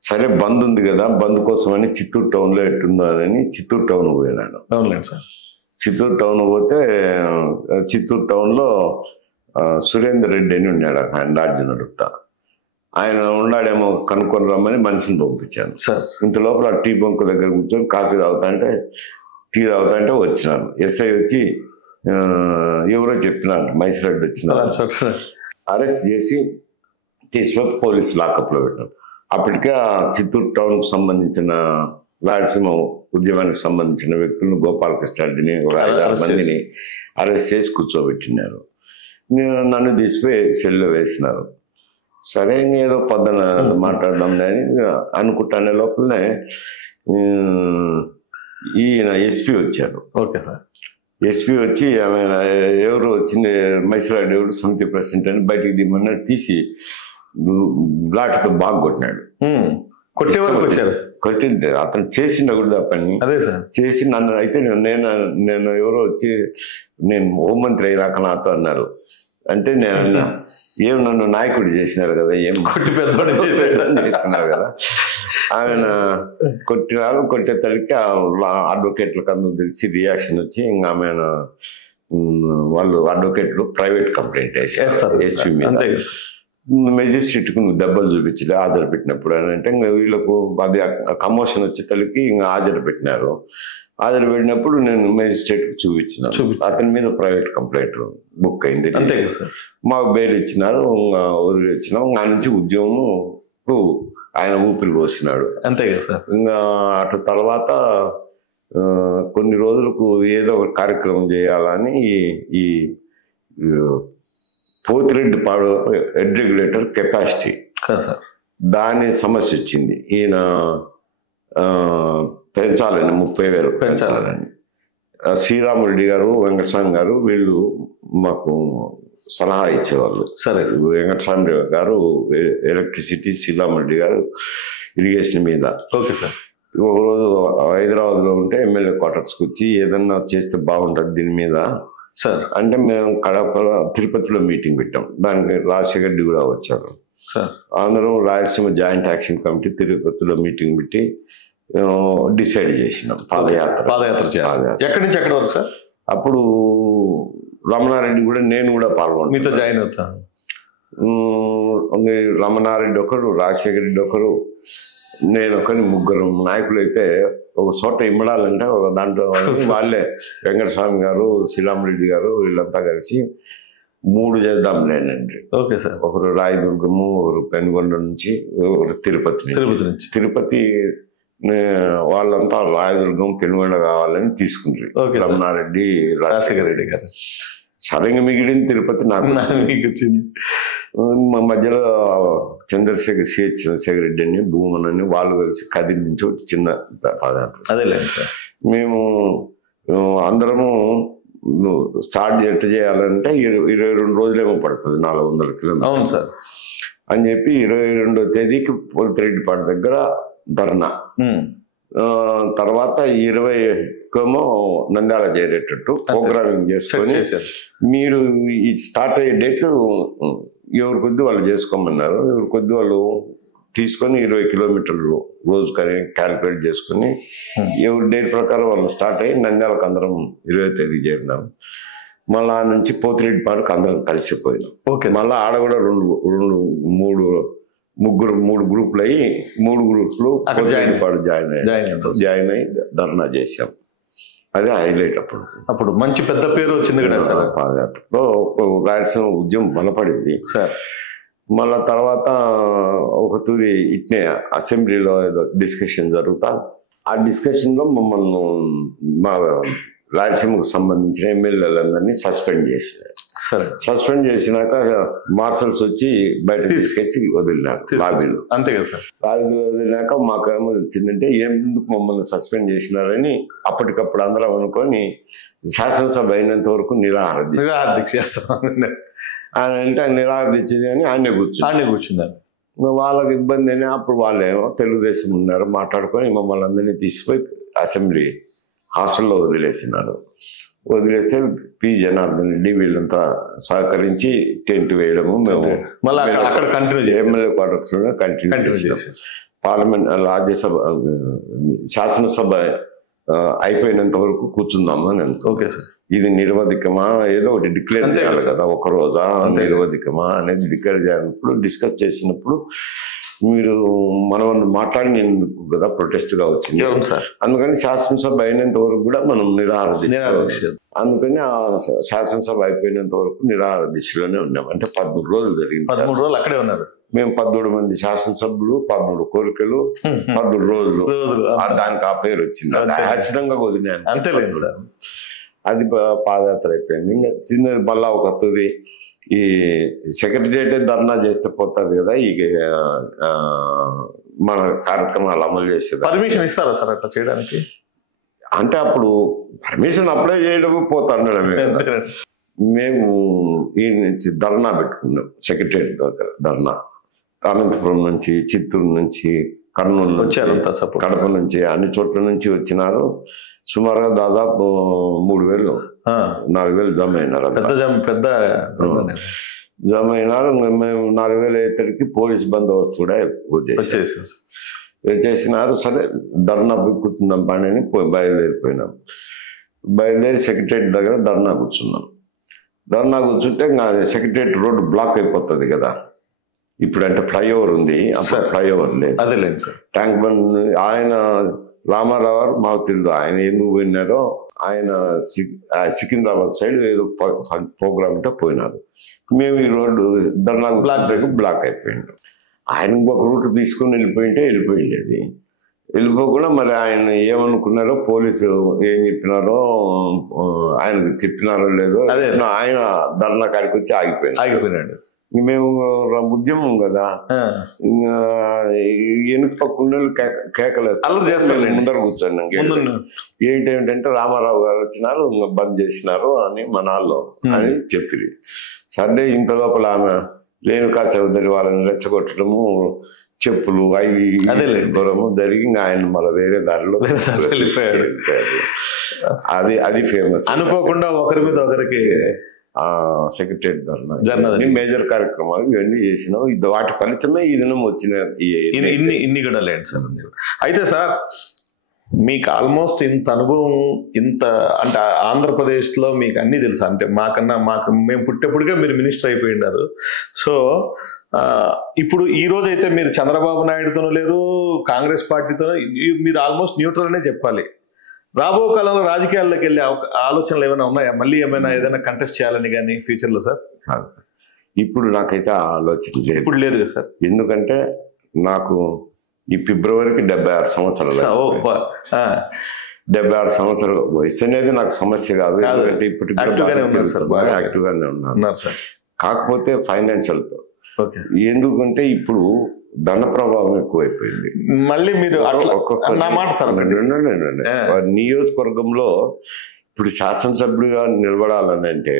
సరే బంద్ ఉంది కదా, బంద్ కోసం అని చిత్తూరు టౌన్లో ఎట్టుందని చిత్తూరు టౌన్ పోయినాను. చిత్తూరు టౌన్ పోతే చిత్తూరు టౌన్లో సురేందర్ రెడ్డి అని ఉన్నాడు, ఆయన లాడ్జిని అడుగుతా. ఆయన ఉన్నాడేమో కనుక్కొని రమ్మని మనిషిని పంపించాను. ఇంత లోపల టీ బంక్ దగ్గర కూర్చొని కాఫీ టీ తాగుతా అంటే వచ్చినాను. ఎస్ఐ వచ్చి ఎవరో చెప్పినారు మైసూరెడ్డి వచ్చినారు, అరెస్ట్ చేసి తీసుకొని పోలీసు లాకప్లో పెట్టారు. అప్పటికే చిత్తూరు టౌన్కు సంబంధించిన రాయలసీమ ఉద్యమానికి సంబంధించిన వ్యక్తులను గోపాలకృష్ణారెడ్డిని ఒక 5-6 మందిని అరెస్ట్ చేసి కూర్చోబెట్టినారు. నన్ను తీసిపోయి సెల్లో వేసినారు. సరే ఏదో పొద్దున మాట్లాడదాం అని అనుకుంటానే లోపలనే ఈయన ఎస్పీ వచ్చాడు. Okay sir. ఎస్పీ వచ్చి ఆమె ఎవరు వచ్చింది మైసూరెడ్డి ఎవరు సమితి ప్రెసిడెంట్ అని బయటికి దిమ్మన్నాడు, తీసి బ్లాట్తో బాగా కొట్టినాడు. కొట్టింది అతను చేసిండ కూడా పని చేసి నన్ను అయితే నేను ఎవరో వచ్చి నేను హోంమంత్రి అయినాక నాతో అన్నారు. అంటే నేను ఏం నన్ను నాయకుడు చేసినారు కదా, ఏం చేస్తున్నారు కదా. ఆయన కొట్టే తడికి అడ్వకేట్లకు అందరూ తెలిసి రియాక్షన్ వచ్చి ఇంకా ఆమె వాళ్ళు అడ్వకేట్లు ప్రైవేట్ కంప్లైంట్ వేసారు ఎస్పీ మీద. మెజిస్ట్రేట్కు నువ్వు దెబ్బలు చూపించలే హాజరు పెట్టినప్పుడు అని అంటే ఇంకా వీళ్ళకు అది కమోషన్ వచ్చే తల్లికి ఇంకా హాజరు పెట్టినారు. హాజరు పెట్టినప్పుడు నేను మెజిస్ట్రేట్కి చూపించినాను. అతని మీద ప్రైవేట్ కంప్లైంట్ బుక్ అయింది. మాకు బెయిల్ ఇచ్చినారు, వదిలి ఇచ్చినాం. ఆ నుంచి ఉద్యమం ఆయన ఊపిరి పోసినాడు. అంతే కదా సార్. ఇంకా అటు తర్వాత కొన్ని రోజులకు ఏదో ఒక కార్యక్రమం చేయాలని ఈ పోతిరెడ్డిపాడు హెడ్ రెగ్యులేటర్ కెపాసిటీ దాని సమస్య వచ్చింది. ఈయన పెంచాలని 30,000 పెంచాలని శ్రీరామరెడ్డి గారు, వెంకటస్వామి గారు వీళ్ళు మాకు సలహా ఇచ్చేవాళ్ళు. సరే, వెంకటస్వామి గారు ఎలక్ట్రిసిటీ, శ్రీరామరెడ్డి గారు ఇరిగేషన్ మీద. Okay sir. ఒకరోజు హైదరాబాద్లో ఉంటే ఎమ్మెల్యే క్వార్టర్స్కి వచ్చి ఏదన్నా చేస్తే బాగుంటుంది దీని మీద సార్ అంటే మేము కడపలో తిరుపతిలో మీటింగ్ పెట్టాం. దానికి రాజశేఖర్ రెడ్డి కూడా వచ్చారు. అందరూ రాయలసీమ జాయింట్ యాక్షన్ కమిటీ తిరుపతిలో మీటింగ్ పెట్టి డిసైడ్ చేసినాం పాదయాత్ర. ఎక్కడి నుంచి ఎక్కడి వరకు సార్? అప్పుడు రమణారెడ్డి కూడా నేను కూడా పాల్గొన్నాను, మీతో జాయిన్ అవుతాను. రమణారెడ్డి ఒకరు, రాజశేఖర రెడ్డి ఒకరు, నేను ఒకరిని, ముగ్గురు నాయకులు అయితే ఒక చోట ఇమ్మడాలంటే ఒక దాంట్లో వాళ్ళే వెంకటస్వామి గారు, శ్రీరామరెడ్డి గారు వీళ్ళంతా కలిసి 3 చేద్దాంలేనండి. Okay sir. ఒకరు రాయదుర్గము, ఒకరు పెనుగొండ నుంచి, ఒకరు తిరుపతి వాళ్ళంతా రాయదుర్గం, పెనుగొండ కావాలని తీసుకుంటారు. రమణారెడ్డి, రాజశేఖర రెడ్డి గారు. సడన్గా మిగిలింది తిరుపతి. నాకు మా మధ్యలో చంద్రశేఖర్ రెడ్డి అని, భూమన్ అని వాళ్ళు కలిసి కదిరి నుంచి ఒకటి చిన్న పాదయాత్ర. మేము అందరము స్టార్ట్ ఎట్లా చేయాలంటే 22 రోజులేమో పడుతుంది, 400 కిలోమీటర్లు. అవును సార్. అని చెప్పి 22వ తేదీకి పోతిరెడ్డిపాడు దగ్గర ధర్నా, తర్వాత 20కేమో నంద్యాల చేరేటట్టు ప్రోగ్రామింగ్ చేసుకొని మీరు ఈ స్టార్ట్ అయ్యే డేట్లు ఎవరి కొద్ది వాళ్ళు చేసుకోమన్నారు. ఎవరి కొద్ది వాళ్ళు తీసుకొని 20 కిలోమీటర్లు రోజు క్యాలిక్యులేట్ చేసుకుని ఎవరి డేట్ ప్రకారం వాళ్ళు స్టార్ట్ అయ్యి నంద్యాలకు అందరం 20వ తేదీ చేరినాం. మళ్ళీ ఆ నుంచి పోతిరెడ్డిపాడుకు అందరం కలిసిపోయినాం. మళ్ళీ ఆడ కూడా మూడు గ్రూపులు అయ్యి 3 గ్రూపులు పోతిరెడ్డిపాడు జాయిన్ అయ్యి ధర్నా చేశాం. అదే హైలైట్. అప్పుడు మంచి పెద్ద పేరు వచ్చింది కదా పాదయాత్రతో రాయలసీమ ఉద్యమం బలపడింది. మళ్ళా తర్వాత ఒక తూరి ఇట్నే అసెంబ్లీలో ఏదో డిస్కషన్ జరుగుతా, ఆ డిస్కషన్ లో మమ్మల్ని మా రాయలసీమకు సంబంధించిన ఎమ్మెల్యేలందరినీ సస్పెండ్ చేసినారు. సస్పెండ్ చేసినాక మార్షల్స్ వచ్చి బయట తీసుకొచ్చి వదిలినారు లాబీలో. అంతే కదా సార్. లాబీలో వదిలినాక మాకేమో వచ్చిందంటే ఎందుకు మమ్మల్ని సస్పెండ్ చేసినారని అప్పటికప్పుడు అందరం అనుకొని శాసనసభ అయినంత వరకు నిరాహార దీక్ష చేస్తాం. ఆయన అంటే నిరాహార దీక్ష అని ఆయనే కూర్చున్నారు. వాళ్ళకి ఇబ్బంది అని అప్పుడు వాళ్ళేమో తెలుగుదేశం ఉన్నారు మాట్లాడుకొని మమ్మల్ని అందరినీ తీసిపోయి అసెంబ్లీ హాస్టల్లో వదిలేసినారు. వదిలేస్తే పి జనార్దన్ రెడ్డి వీళ్ళంతా సహకరించి టెంట్ వేయడము, మేము ఎమ్మెల్యే క్వార్టర్స్ కంటిన్యూ చేసాం. పార్లమెంట్ రాజ్యసభ శాసనసభ అయిపోయినంత వరకు కూర్చుందాము అని అనుకో. ఇది నిరవధికమా ఏదో ఒకటి డిక్లేర్ చేయాలి కదా, ఒక రోజా నిరవధికమా అనేది డిక్లేర్ చేయాలన్నప్పుడు డిస్కస్ చేసినప్పుడు మీరు మనం మాట్లాడినందుకు కదా ప్రొటెస్ట్ గా వచ్చింది. అందుకని శాసనసభ అయినంత వరకు కూడా మనం నిరాహార దీక్ష, అందుకని ఆ శాసనసభ అయిపోయినంత వరకు నిరాహార దీక్షలోనే ఉన్నాం. అంటే 13 రోజులు జరిగింది. 13 రోజులు అక్కడే ఉన్నారు. మేము 13 మంది శాసనసభ్యులు, 13 కోరికలు, 13 రోజులు. దానికి ఆ పేరు వచ్చింది. ఖచ్చితంగా వదిలేను. అది పాదయాత్ర అయిపోయింది. ఇంకా చిన్నది మళ్ళా ఒక తుది ఈ సెక్రటరియట్ ధర్నా చేస్తే పోతుంది కదా, ఈ మన కార్యక్రమాలు అమలు చేసేది. పర్మిషన్ ఇస్తారా సార్ అట్లా చేయడానికి? అంటే అప్పుడు పర్మిషన్ అప్లై చేయడం పోతాడు. మేము ఈ నుంచి ధర్నా పెట్టుకున్నాం సెక్రటరియట్ దగ్గర. ధర్నా అనంతపురం నుంచి, చిత్తూరు నుంచి, కర్నూలు నుంచి, కడప నుంచి అన్ని చోట్ల నుంచి వచ్చినారు. సుమారుగా దాదాపు 3,000 4,000 జమ అయినారు. జమ అయినారు. మేము 4,000 అయ్యేసరికి పోలీస్ బందోబస్తు కూడా చేసినారు. సరే ధర్నా కూర్చుందాం పని అని బయలుదేరిపోయినాం. బయలుదేరి సెక్రటరియట్ దగ్గర ధర్నా కూర్చున్నాం. ధర్నా కూర్చుంటే సెక్రటరియట్ రోడ్డు బ్లాక్ అయిపోతుంది కదా. ఇప్పుడు అంటే ఫ్లైఓవర్ ఉంది, అప్పుడు ఫ్లైఓవర్ లేదు. ట్యాంక్ బండ్ ఆయన రామారావు గారు మాకు తెలియదు ఆయన ఎందుకు పోయినారో. ఆయన సికింద్రాబాద్ సైడ్ ఏదో ప్రోగ్రామ్ ఉంటే పోయినారు. మేము ఈ రోడ్డు ధర్నా బ్లాక్ అయిపోయినాం. ఆయన ఇంకొక రూట్ తీసుకుని వెళ్ళిపోయిండేది. వెళ్ళిపోకుండా మరి ఆయన ఏమనుకున్నారో, పోలీసులు ఏం చెప్పినారో, ఆయనకు చెప్పినారో లేదో, ఆయన ధర్నా కాడికి వచ్చి ఆగిపోయినాడు. మేము ఉద్యమం కదా, వెనుక పక్కన కేకలేస్తారు, ముందర కూర్చోండి. ఏంటంటే రామారావు గారు వచ్చినారు, బంద్ చేసినారు అని మనాల్లో అని చెప్పి. సరే ఇంత లోపల ఆమె రేణుకా చౌదరి వాళ్ళని రెచ్చగొట్టడము, చెప్పులు అవి జరిగి ఆయన మళ్ళీ వేరే దారిలో అది ఫేమస్. అనుకోకుండా ఒకరి మీద ఒకరికి సెక్రటరియట్ ధర్నా మేజర్ కార్యక్రమాలు ఇవన్నీ చేసినాం. వాటి ఫలితమే ఈ దినం వచ్చిన ఇన్ని కూడా లేదు సార్. అయితే సార్ మీకు ఆల్మోస్ట్ ఇంత అనుభవం, ఇంత అంటే ఆంధ్రప్రదేశ్ లో మీకు అన్ని తెలుసు. అంటే మేము పుట్టేప్పుడుగా మీరు మినిస్టర్ అయిపోయినారు. సో ఇప్పుడు ఈ రోజు అయితే మీరు చంద్రబాబు నాయుడుతోనూ లేరు, కాంగ్రెస్ పార్టీతో, మీరు ఆల్మోస్ట్ న్యూట్రల్ అనే చెప్పాలి. రాబో కాలంలో రాజకీయాల్లోకి వెళ్ళే ఆలోచనలు ఏమైనా ఉన్నాయా? మళ్ళీ ఏదైనా కంటెస్ట్ చేయాలని కానీ ఫ్యూచర్ లో సార్? ఇప్పుడు నాకైతే ఆ ఆలోచన లేదు. ఇప్పుడు లేదు కదా సార్. ఎందుకంటే నాకు ఈ ఫిబ్రవరికి 76 సంవత్సరాలు. 76 సంవత్సరాలు వయసు అనేది నాకు సమస్య కాదు. ఎందుకంటే ఇప్పుడు యాక్టివ్ గానే ఉన్నాను. కాకపోతే ఫైనాన్షియల్ ఎందుకంటే ఇప్పుడు ధన ప్రభావం ఎక్కువైపోయింది. మళ్ళీ మీరు నియోజకవర్గంలో ఇప్పుడు శాసనసభ్యుడిగా నిలబడాలని అంటే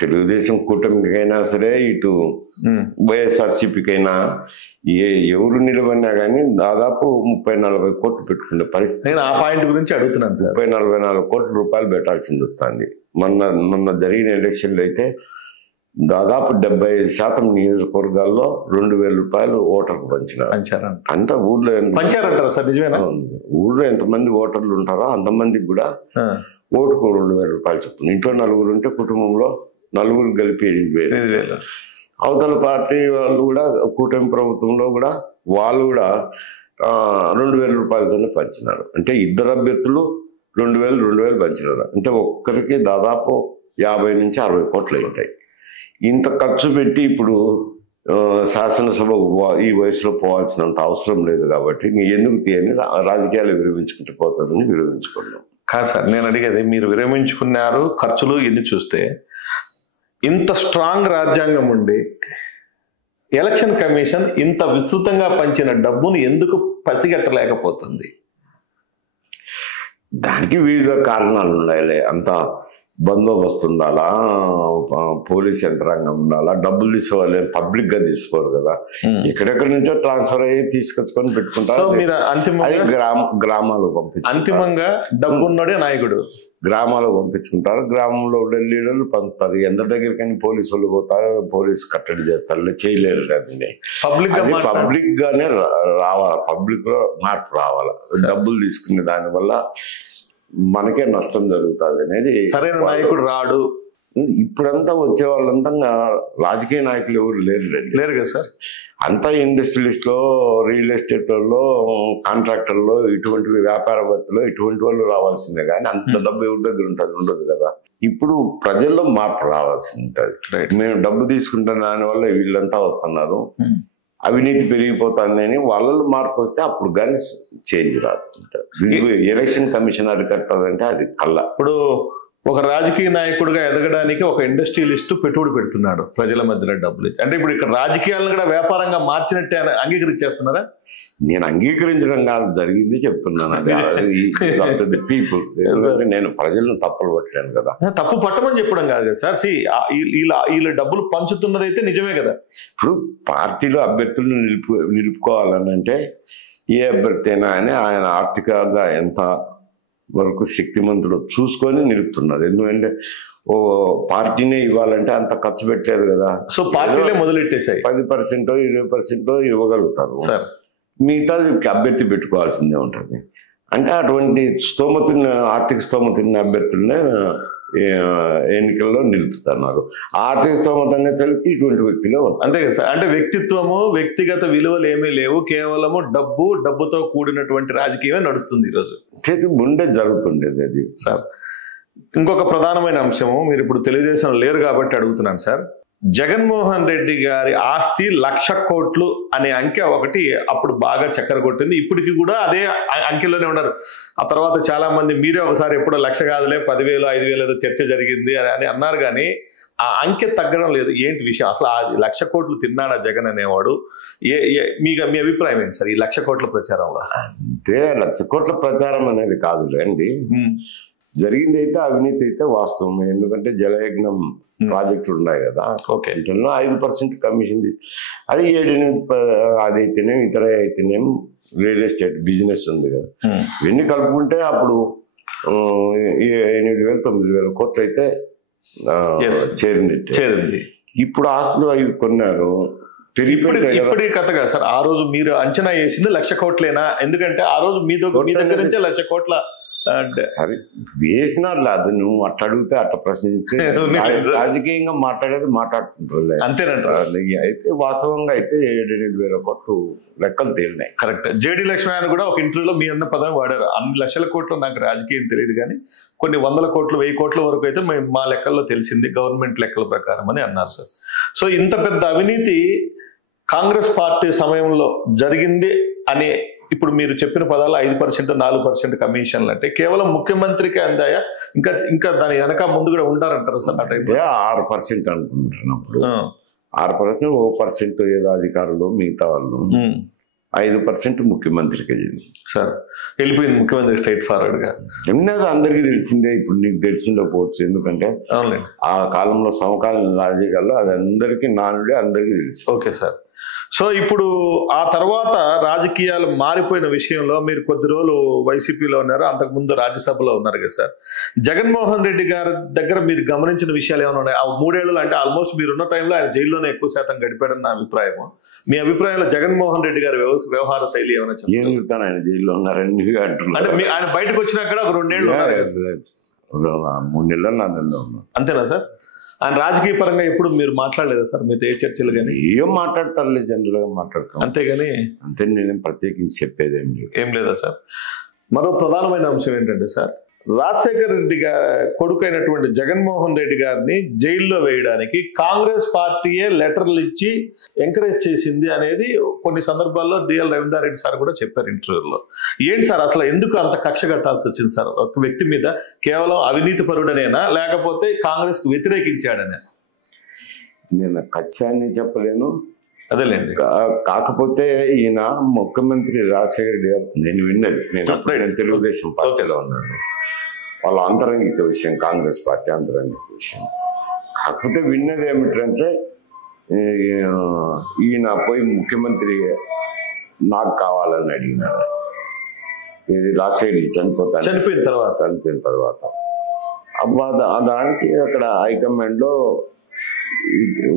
తెలుగుదేశం కూటమికైనా సరే ఇటు వైఎస్ఆర్సీపీకైనా ఎవరు నిలబడినా కానీ దాదాపు 30-40 కోట్లు పెట్టుకునే పరిస్థితి. నేను ఆ పాయింట్ గురించి అడుగుతున్నాను సార్. 30-44 కోట్ల రూపాయలు పెట్టాల్సింది వస్తుంది. మొన్న జరిగిన ఎలక్షన్లో అయితే దాదాపు 75% నియోజకవర్గాల్లో 2,000 రూపాయలు ఓటర్కు పంచినారు. అంతా ఊర్లో పంచారంటారా సార్? నిజమేనా? ఊర్లో ఎంతమంది ఓటర్లు ఉంటారో అంతమందికి కూడా ఓటుకు 2,000 రూపాయలు చెప్తుంది. ఇంట్లో 4 ఉంటే కుటుంబంలో 4 కలిపి 8,000. అవతల పార్టీ వాళ్ళు కూడా కూటమి ప్రభుత్వంలో కూడా వాళ్ళు కూడా 2,000 రూపాయలతోనే పంచినారు. అంటే ఇద్దరు అభ్యర్థులు 2,000 పంచినారు. అంటే ఒక్కరికి దాదాపు 50-60 కోట్లు ఉంటాయి. ఇంత ఖర్చు పెట్టి ఇప్పుడు శాసనసభ ఈ వయసులో పోవాల్సినంత అవసరం లేదు కాబట్టి ఎందుకు తీయని రాజకీయాలు విరమించుకుంటూ పోతారని విరమించుకున్నాం. కాదు సార్, నేను అడిగేది మీరు విరమించుకున్నారు, ఖర్చులు ఇన్ని చూస్తే ఇంత స్ట్రాంగ్ రాజ్యాంగం ఉండి ఎలక్షన్ కమిషన్ ఇంత విస్తృతంగా పంచిన డబ్బును ఎందుకు పసిగట్టలేకపోతుంది? దానికి వివిధ కారణాలు ఉన్నాయి. అంత బందోబస్తు ఉండాలా, పోలీస్ యంత్రాంగం ఉండాలా, డబ్బులు తీసుకోవాలి, పబ్లిక్ గా తీసుకోరు కదా, ఎక్కడెక్కడి నుంచో ట్రాన్స్ఫర్ అయ్యి తీసుకొచ్చుకొని పెట్టుకుంటారు. గ్రామాలకు పంపించారు. అంతిమంగా డబ్బు ఉన్నోడే నాయకుడు. గ్రామాలకు పంపించుకుంటారు, గ్రామంలో ఉండే లీడర్లు పంపుతారు. ఎంత దగ్గరికని పోలీసు వాళ్ళు పోతారు, పోలీసు కట్టడి చేస్తారు, చేయలేరు. అది పబ్లిక్ గానే రావాలి, పబ్లిక్ లో మార్పు రావాలి. డబ్బులు తీసుకునే దానివల్ల మనకే నష్టం జరుగుతుంది అనేది. సరైన నాయకుడు రాడు. ఇప్పుడంతా వచ్చే వాళ్ళంతా రాజకీయ నాయకులు ఎవరు లేరు కదా సార్. అంతా ఇండస్ట్రియలిస్ట్లో, రియల్ ఎస్టేట్ లో, కాంట్రాక్టర్లో, ఇటువంటి వ్యాపారవేత్తలో ఇటువంటి వాళ్ళు రావాల్సిందే కానీ అంత డబ్బు ఎవరి దగ్గర ఉండదు కదా. ఇప్పుడు ప్రజల్లో మార్పు రావాల్సింది ఉంటుంది. మేము డబ్బు తీసుకుంటున్న దానివల్ల వీళ్ళంతా వస్తున్నారు, అవినీతి పెరిగిపోతుందని వాళ్ళలో మార్పు వస్తే అప్పుడు కానీ చేంజ్ రాదు. ఎలక్షన్ కమిషన్ అరికట్టదంటే అది కళ్ళ. ఇప్పుడు ఒక రాజకీయ నాయకుడిగా ఎదగడానికి ఒక ఇండస్ట్రియలిస్ట్ పెట్టుబడి పెడుతున్నాడు ప్రజల మధ్యలో డబ్బులు ఇచ్చి. అంటే ఇప్పుడు ఇక్కడ రాజకీయాలను కూడా వ్యాపారంగా మార్చినట్టే అంగీకరించేస్తున్నారా? నేను అంగీకరించడం కాదు, జరిగింది చెప్తున్నాను. అది పీపుల్. నేను ప్రజలను తప్పులు పట్టలేను కదా. తప్పు పట్టమని చెప్పడం కాదు కదా సార్. వీళ్ళ డబ్బులు పంచుతున్నది అయితే నిజమే కదా. ఇప్పుడు పార్టీలో అభ్యర్థులను నిలుపుకోవాలని అంటే ఏ అభ్యర్థి అయినా అని ఆయన ఆర్థికంగా ఎంత వరకు శక్తిమంతుడు చూసుకొని నిలుపుతున్నారు. ఎందుకంటే ఓ పార్టీనే ఇవ్వాలంటే అంత ఖర్చు పెట్టలేదు కదా. సో పార్టీలే మొదలెట్టేసాయి. 10%, 20% ఇవ్వగలుగుతారు. మిగతాది అభ్యర్థి పెట్టుకోవాల్సిందే ఉంటుంది. అంటే అటువంటి ఆర్థిక స్తోమత ఉన్న అభ్యర్థులనే ఎన్నికల్లో నిలుపుతున్నారు. ఆర్థిక స్తోమత అనేసరికి ఇటువంటి వ్యక్తులే వస్తారు. అంతే కదా సార్. అంటే వ్యక్తిత్వము, వ్యక్తిగత విలువలు ఏమీ లేవు, కేవలము డబ్బుతో కూడినటువంటి రాజకీయమే నడుస్తుంది ఈరోజు. ముందే జరుగుతుండేది అది సార్. ఇంకొక ప్రధానమైన అంశము, మీరు ఇప్పుడు తెలుగుదేశం లేరు కాబట్టి అడుగుతున్నాను సార్. జగన్మోహన్ రెడ్డి గారి ఆస్తి 1,00,000 కోట్లు అనే అంకె ఒకటి అప్పుడు బాగా చక్కర కొట్టింది. ఇప్పటికి కూడా అదే అంకెలోనే ఉన్నారు. ఆ తర్వాత చాలా మంది మీరే ఒకసారి ఎప్పుడో 1,00,000 కాదులే 10,000, 5,000 ఏదో చర్చ జరిగింది అని అన్నారు. కానీ ఆ అంకె తగ్గడం లేదు. ఏంటి విషయం? అసలు ఆ 1,00,000 కోట్లు తిన్నాడా జగన్ అనేవాడు? మీ అభిప్రాయం ఏంటి సార్ ఈ 1,00,000 కోట్ల ప్రచారంలో? అంటే 1,00,000 కోట్ల ప్రచారం అనేది కాదులేండి. జరిగింది అయితే అవినీతి అయితే వాస్తవమే. ఎందుకంటే జలయజ్ఞం ప్రాజెక్టులు ఉన్నాయి కదా, 5% కమిషన్. అది 7-8 అదైతేనే ఇతర అయితేనేం రియల్ ఎస్టేట్ బిజినెస్ ఉంది కదా, ఇవన్నీ కలుపుకుంటే అప్పుడు 8,000-9,000 కోట్లు అయితే చేరింది. ఇప్పుడు ఆస్తులు అవి కొన్నారు. ఇప్పటి కథ కదా సార్. ఆ రోజు మీరు అంచనా వేసింది 1,00,000 కోట్లేనా? ఎందుకంటే ఆ రోజు మీ దగ్గర నుంచే 1,00,000 కోట్ల సరే వేసినారు. అది నువ్వు అట్లా అడిగితే అట్లా ప్రశ్నిస్తే రాజకీయంగా మాట్లాడేది మాట్లాడుతుంటుంది అంతేనంటారు. అయితే వాస్తవంగా అయితే 7,000-8,000 కోట్లు లెక్కలు తేలినాయి. కరెక్ట్. జేడీ లక్ష్మీ ఆయన కూడా ఒక ఇంటర్వ్యూలో మీ అన్న పదం వాడారు. అన్ని లక్షల కోట్లు నాకు రాజకీయం తెలియదు కానీ కొన్ని 100 కోట్లు 1000 కోట్ల వరకు అయితే మా లెక్కల్లో తెలిసింది, గవర్నమెంట్ లెక్కల ప్రకారం అని అన్నారు సార్. సో ఇంత పెద్ద అవినీతి కాంగ్రెస్ పార్టీ సమయంలో జరిగింది అనే ఇప్పుడు మీరు చెప్పిన పదాలు 5%, 4% కమిషన్లు అంటే కేవలం ముఖ్యమంత్రికి అందాయా? ఇంకా దాని వెనక ముందు కూడా ఉంటారంటారు సార్? ఆ టైంలో 6% అనుకుంటున్నప్పుడు 6%, 1% ఏదో అధికారులు మిగతా వాళ్ళు 5% ముఖ్యమంత్రికి వెళ్ళింది. సార్ వెళ్ళిపోయింది ముఖ్యమంత్రి స్ట్రైట్ ఫార్వర్డ్ గా. ఉన్నది అందరికీ తెలిసిందే, ఇప్పుడు నీకు తెలిసిండకపోవచ్చు, ఎందుకంటే అవునండి ఆ కాలంలో సమకాలీన రాజకీయాల్లో అది అందరికీ నానుడే, అందరికీ తెలుసు. Okay sir. సో ఇప్పుడు ఆ తర్వాత రాజకీయాలు మారిపోయిన విషయంలో మీరు కొద్ది రోజులు వైసీపీలో ఉన్నారు, అంతకుముందు రాజ్యసభలో ఉన్నారు కదా సార్. జగన్మోహన్ రెడ్డి గారి దగ్గర మీరు గమనించిన విషయాలు ఏమైనా ఉన్నాయి? ఆ 3 ఏళ్ళు అంటే ఆల్మోస్ట్ మీరున్న టైంలో ఆయన జైల్లోనే ఎక్కువ శాతం గడిపాడని నా అభిప్రాయం. మీ అభిప్రాయంలో జగన్మోహన్ రెడ్డి గారి వ్యవహార శైలి ఏమైనా ఏం చెప్తాను, ఆయన జైల్లో ఉన్నారని అంటున్నారు. అంటే ఆయన బయటకు వచ్చినాక ఒక 2 ఏళ్ళు ఉన్నారు కదా సార్. 3 నెలలు 4 నెలలు ఉన్నారు అంతేనా సార్? ఆయన రాజకీయ పరంగా ఎప్పుడు మీరు మాట్లాడలేదా సార్? మీతో ఏ చర్చలు కానీ? ఏం మాట్లాడతారులే, జనరల్ గా మాట్లాడతాం అంతేగాని అంతే, నేనేం ప్రత్యేకించి చెప్పేది ఏం లేదా సార్? మరో ప్రధానమైన అంశం ఏంటంటే సార్, రాజశేఖర రెడ్డి గారి కొడుకైనటువంటి జగన్మోహన్ రెడ్డి గారిని జైల్లో వేయడానికి కాంగ్రెస్ పార్టీయే లెటర్లు ఇచ్చి ఎంకరేజ్ చేసింది అనేది కొన్ని సందర్భాల్లో డిఎల్ రవీంద్రారెడ్డి సార్ కూడా చెప్పారు ఇంటర్వ్యూలో. ఏంటి సార్ అసలు ఎందుకు అంత కక్ష కట్టాల్సి వచ్చింది సార్ ఒక వ్యక్తి మీద? కేవలం అవినీతి పరుడనేనా, లేకపోతే కాంగ్రెస్ కు వ్యతిరేకించాడనే? నేను ఖచ్చితంగా చెప్పలేను. అదేలేండి. కాకపోతే ఈయన ముఖ్యమంత్రి రాజశేఖర రెడ్డి గారు, నేను విన్నది, నేను తెలుగుదేశం పార్టీలో ఉన్నాను, వాళ్ళ అంతరంగిక విషయం, కాంగ్రెస్ పార్టీ అంతరంగిక విషయం. కాకపోతే విన్నది ఏమిటంటే, ఈయన పోయి ముఖ్యమంత్రి నాకు కావాలని అడిగినారు. ఇది రాజశేఖర్ చనిపోయిన తర్వాత దానికి అక్కడ హైకమాండ్ లో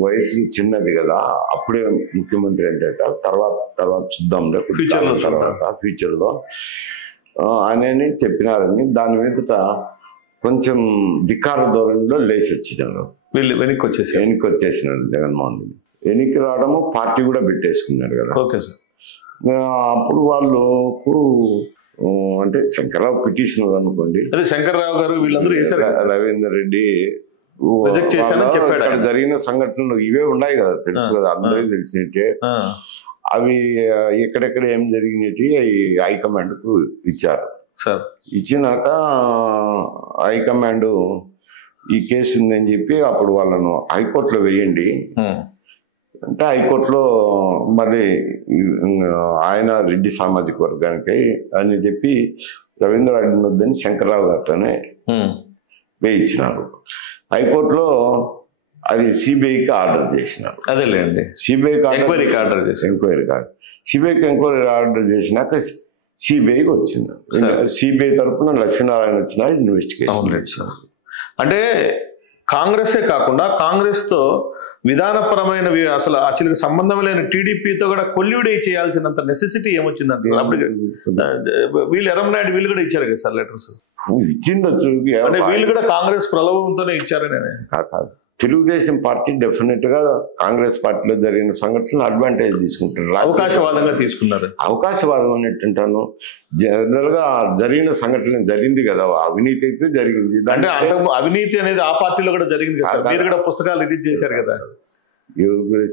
వయసు చిన్నది కదా, అప్పుడే ముఖ్యమంత్రి అంటే తర్వాత చూద్దాంలే ఫ్యూచర్ లో అని చెప్పినారని, దాని మీద కొంచెం ధిక్కార ధోరణిలో లేచి వచ్చినారు, వెనక్కి వచ్చేసినాడు జగన్మోహన్ రెడ్డి. వెనక్కి రావడము, పార్టీ కూడా పెట్టేసుకున్నాడు కదా. Okay sir. అప్పుడు వాళ్ళకు అంటే శంకర్రావు పిటిషనర్ అనుకోండి, అదే శంకర్రావు గారు వీళ్ళందరూ రవీందర్ రెడ్డి చెప్పాడు. జరిగిన సంఘటనలు ఇవే ఉన్నాయి కదా, తెలుసు కదా, అందరికీ తెలిసినట్టే. అవి ఎక్కడెక్కడ ఏం జరిగినట్టు హైకమాండ్ కు ఇచ్చారు. ఇచ్చినాక హైకమాండ్ ఈ కేసు ఉందని చెప్పి అప్పుడు వాళ్ళను హైకోర్టులో వేయండి అంటే, హైకోర్టులో మరి ఆయన రెడ్డి సామాజిక వర్గానికి అని చెప్పి రవీంద్ర రెడ్డి వద్దని శంకర్రావు గారితోనే వేయించినారు. హైకోర్టులో అది సిబిఐకి ఆర్డర్ చేసినారు. అదేలేండి, సిబిఐకి ఎంక్వైరీకి ఆర్డర్ చేసినాక సిబిఐకి వచ్చింది. సిబిఐ తరఫున లక్ష్మీనారాయణ వచ్చిన ఇన్వెస్టిగేషన్. అంటే కాంగ్రెసే కాకుండా కాంగ్రెస్ తో విధానపరమైన అసలు యాక్చువల్గా సంబంధం లేని టీడీపీతో కూడా కొల్యూడే చేయాల్సినంత నెసెసిటీ ఏమొచ్చిందంటే, అప్పుడు వీళ్ళు ఎర్రంనాయుడు వీళ్ళు కూడా ఇచ్చారు కదా సార్ లెటర్స్? ఇచ్చిండొచ్చు, అంటే వీళ్ళు కూడా కాంగ్రెస్ ప్రలోభంతోనే ఇచ్చారని. తెలుగుదేశం పార్టీ డెఫినెట్ గా కాంగ్రెస్ పార్టీలో జరిగిన సంఘటనలు అడ్వాంటేజ్ తీసుకుంటారు, అవకాశవాదంగా తీసుకున్నారు. అవకాశవాదం అనేటంటాను, జనరల్ గా జరిగిన సంఘటన జరిగింది కదా, అవినీతి అయితే జరిగింది. అంటే అవినీతి అనేది ఆ పార్టీలో కూడా జరిగింది కదా, మీరు కూడా పుస్తకాలు రిలీజ్ చేశారు కదా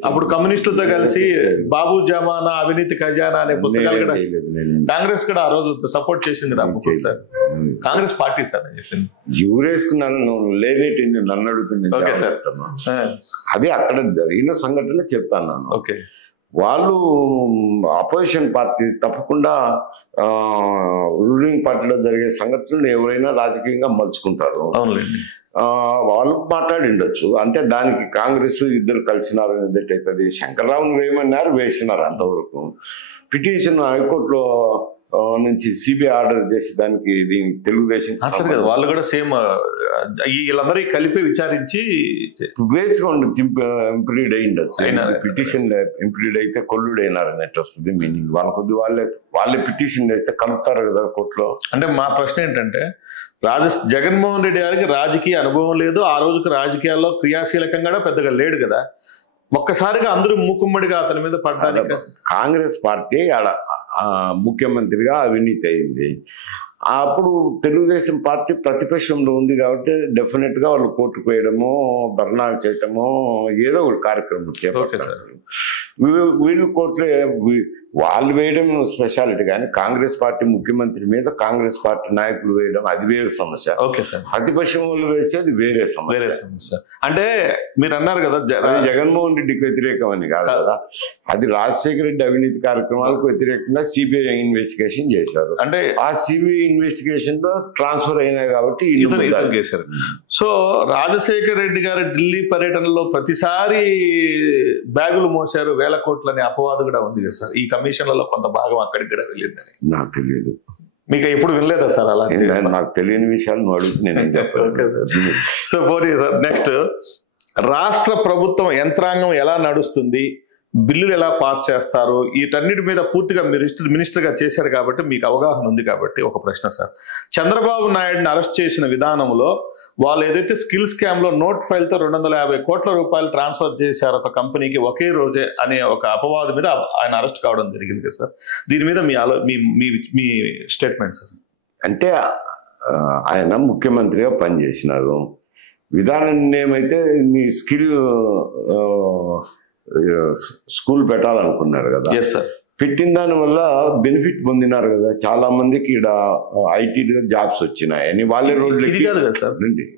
అప్పుడు కమ్యూనిస్టులతో కలిసి, బాబు జమానా అవినీతి ఖజానా అనే పుస్తకాలు కూడా కాంగ్రెస్ కూడా ఆ రోజు సపోర్ట్ చేసింది సార్, కాంగ్రెస్ పార్టీ సార్ అని చెప్పింది. ఎవరేసుకున్నాను నువ్వు లేనేటి నన్ను అడుగుతుంది. అదే అక్కడ జరిగిన సంఘటన చెప్తాను. ఓకే, వాళ్ళు అపోజిషన్ పార్టీ తప్పకుండా రూలింగ్ పార్టీలో జరిగే సంఘటనలు ఎవరైనా రాజకీయంగా మలుచుకుంటారు. అవునండి, వాళ్ళు మాట్లాడిండొచ్చు. అంటే దానికి కాంగ్రెస్ ఇద్దరు కలిసినారు అనేది అవుతుంది. శంకర్రావును వేయమన్నారు, వేసినారు అంతవరకు. పిటిషన్ హైకోర్టులో నుంచి సిబిఐ ఆర్డర్ చేసి దానికి దీనికి తెలుగుదేశం వాళ్ళు కూడా సేమ్ వీళ్ళందరికీ కలిపి విచారించి వేసుకోండి, ఇంప్లీడ్ అయ్యిండొచ్చు. పిటిషన్ ఇంప్లీడ్ అయితే కొల్లుడు అయినారు అన్నట్టు వస్తుంది మీనింగ్. వాళ్ళ కొద్ది వాళ్ళే పిటిషన్ చేస్తే కలుపుతారు కదా కోర్టులో. అంటే మా ప్రశ్న ఏంటంటే, జగన్మోహన్ రెడ్డి గారికి రాజకీయ అనుభవం లేదు, ఆ రోజుకి రాజకీయాల్లో క్రియాశీలకంగా పెద్దగా లేడు కదా, ఒక్కసారిగా అందరూ మూకుమ్మడిగా అతని మీద పడ్డానికి. కాంగ్రెస్ పార్టీ ఆడ ముఖ్యమంత్రిగా అవినీతి అయింది. అప్పుడు తెలుగుదేశం పార్టీ ప్రతిపక్షంలో ఉంది కాబట్టి డెఫినెట్ గా వాళ్ళు కోర్టుకు వేయడమో, ధర్నా చేయటమో, ఏదో ఒక కార్యక్రమం చేపట్టారు. వీళ్ళు కోర్టులో వాళ్ళు వేయడం స్పెషాలిటీ, కానీ కాంగ్రెస్ పార్టీ ముఖ్యమంత్రి మీద కాంగ్రెస్ పార్టీ నాయకులు వేయడం అది వేరే సమస్య. Okay sir. ప్రతిపక్షం వాళ్ళు వేసేది వేరే సమస్య. అంటే మీరు అన్నారు కదా అది జగన్మోహన్ రెడ్డికి వ్యతిరేకం అని కాదు కదా, అది రాజశేఖర రెడ్డి అవినీతి కార్యక్రమాలకు వ్యతిరేకంగా సిబిఐ ఇన్వెస్టిగేషన్ చేశారు. అంటే ఆ సిబిఐ ఇన్వెస్టిగేషన్ లో ట్రాన్స్ఫర్ అయినాయి కాబట్టి చేశారు. సో రాజశేఖర రెడ్డి గారి ఢిల్లీ పర్యటనలో ప్రతిసారి బ్యాగులు మోసారు, వేల కోట్లని అపవాదు కూడా ఉంది కదా సార్. ఈ కమిషన్లలో కొంత భాగం అక్కడికి కూడా వెళ్ళిందని నాకు తెలియదు. మీకు ఎప్పుడు వినలేదా సార్ అలా? నాకు తెలియని విషయాలు నువ్వు అడుగుతున్నాను. సో పోనీ సార్, నెక్స్ట్ రాష్ట్ర ప్రభుత్వం యంత్రాంగం ఎలా నడుస్తుంది, బిల్లులు ఎలా పాస్ చేస్తారు, వీటన్నిటి మీద పూర్తిగా మినిస్టర్ గా చేశారు కాబట్టి మీకు అవగాహన ఉంది కాబట్టి ఒక ప్రశ్న సార్. చంద్రబాబు నాయుడుని అరెస్ట్ చేసిన విధానంలో వాళ్ళు ఏదైతే స్కిల్ స్కామ్ లో నోట్ ఫైల్ తో 250 కోట్ల రూపాయలు ట్రాన్స్ఫర్ చేశారు ఒక కంపెనీకి ఒకే రోజే అనే ఒక అపవాదు మీద ఆయన అరెస్ట్ కావడం జరిగింది కదా సార్. దీని మీద మీ స్టేట్మెంట్ సార్. అంటే ఆయన ముఖ్యమంత్రిగా పనిచేసినారు, విధానం ఏమైతే మీ స్కూల్ పెట్టాలనుకున్నారు కదా, పెట్టిన దాని వల్ల బెనిఫిట్ పొందినారు కదా చాలా మందికి. ఇక్కడ ఐటీలో జాబ్స్ వచ్చినాయని వాళ్ళే రోడ్లెక్కి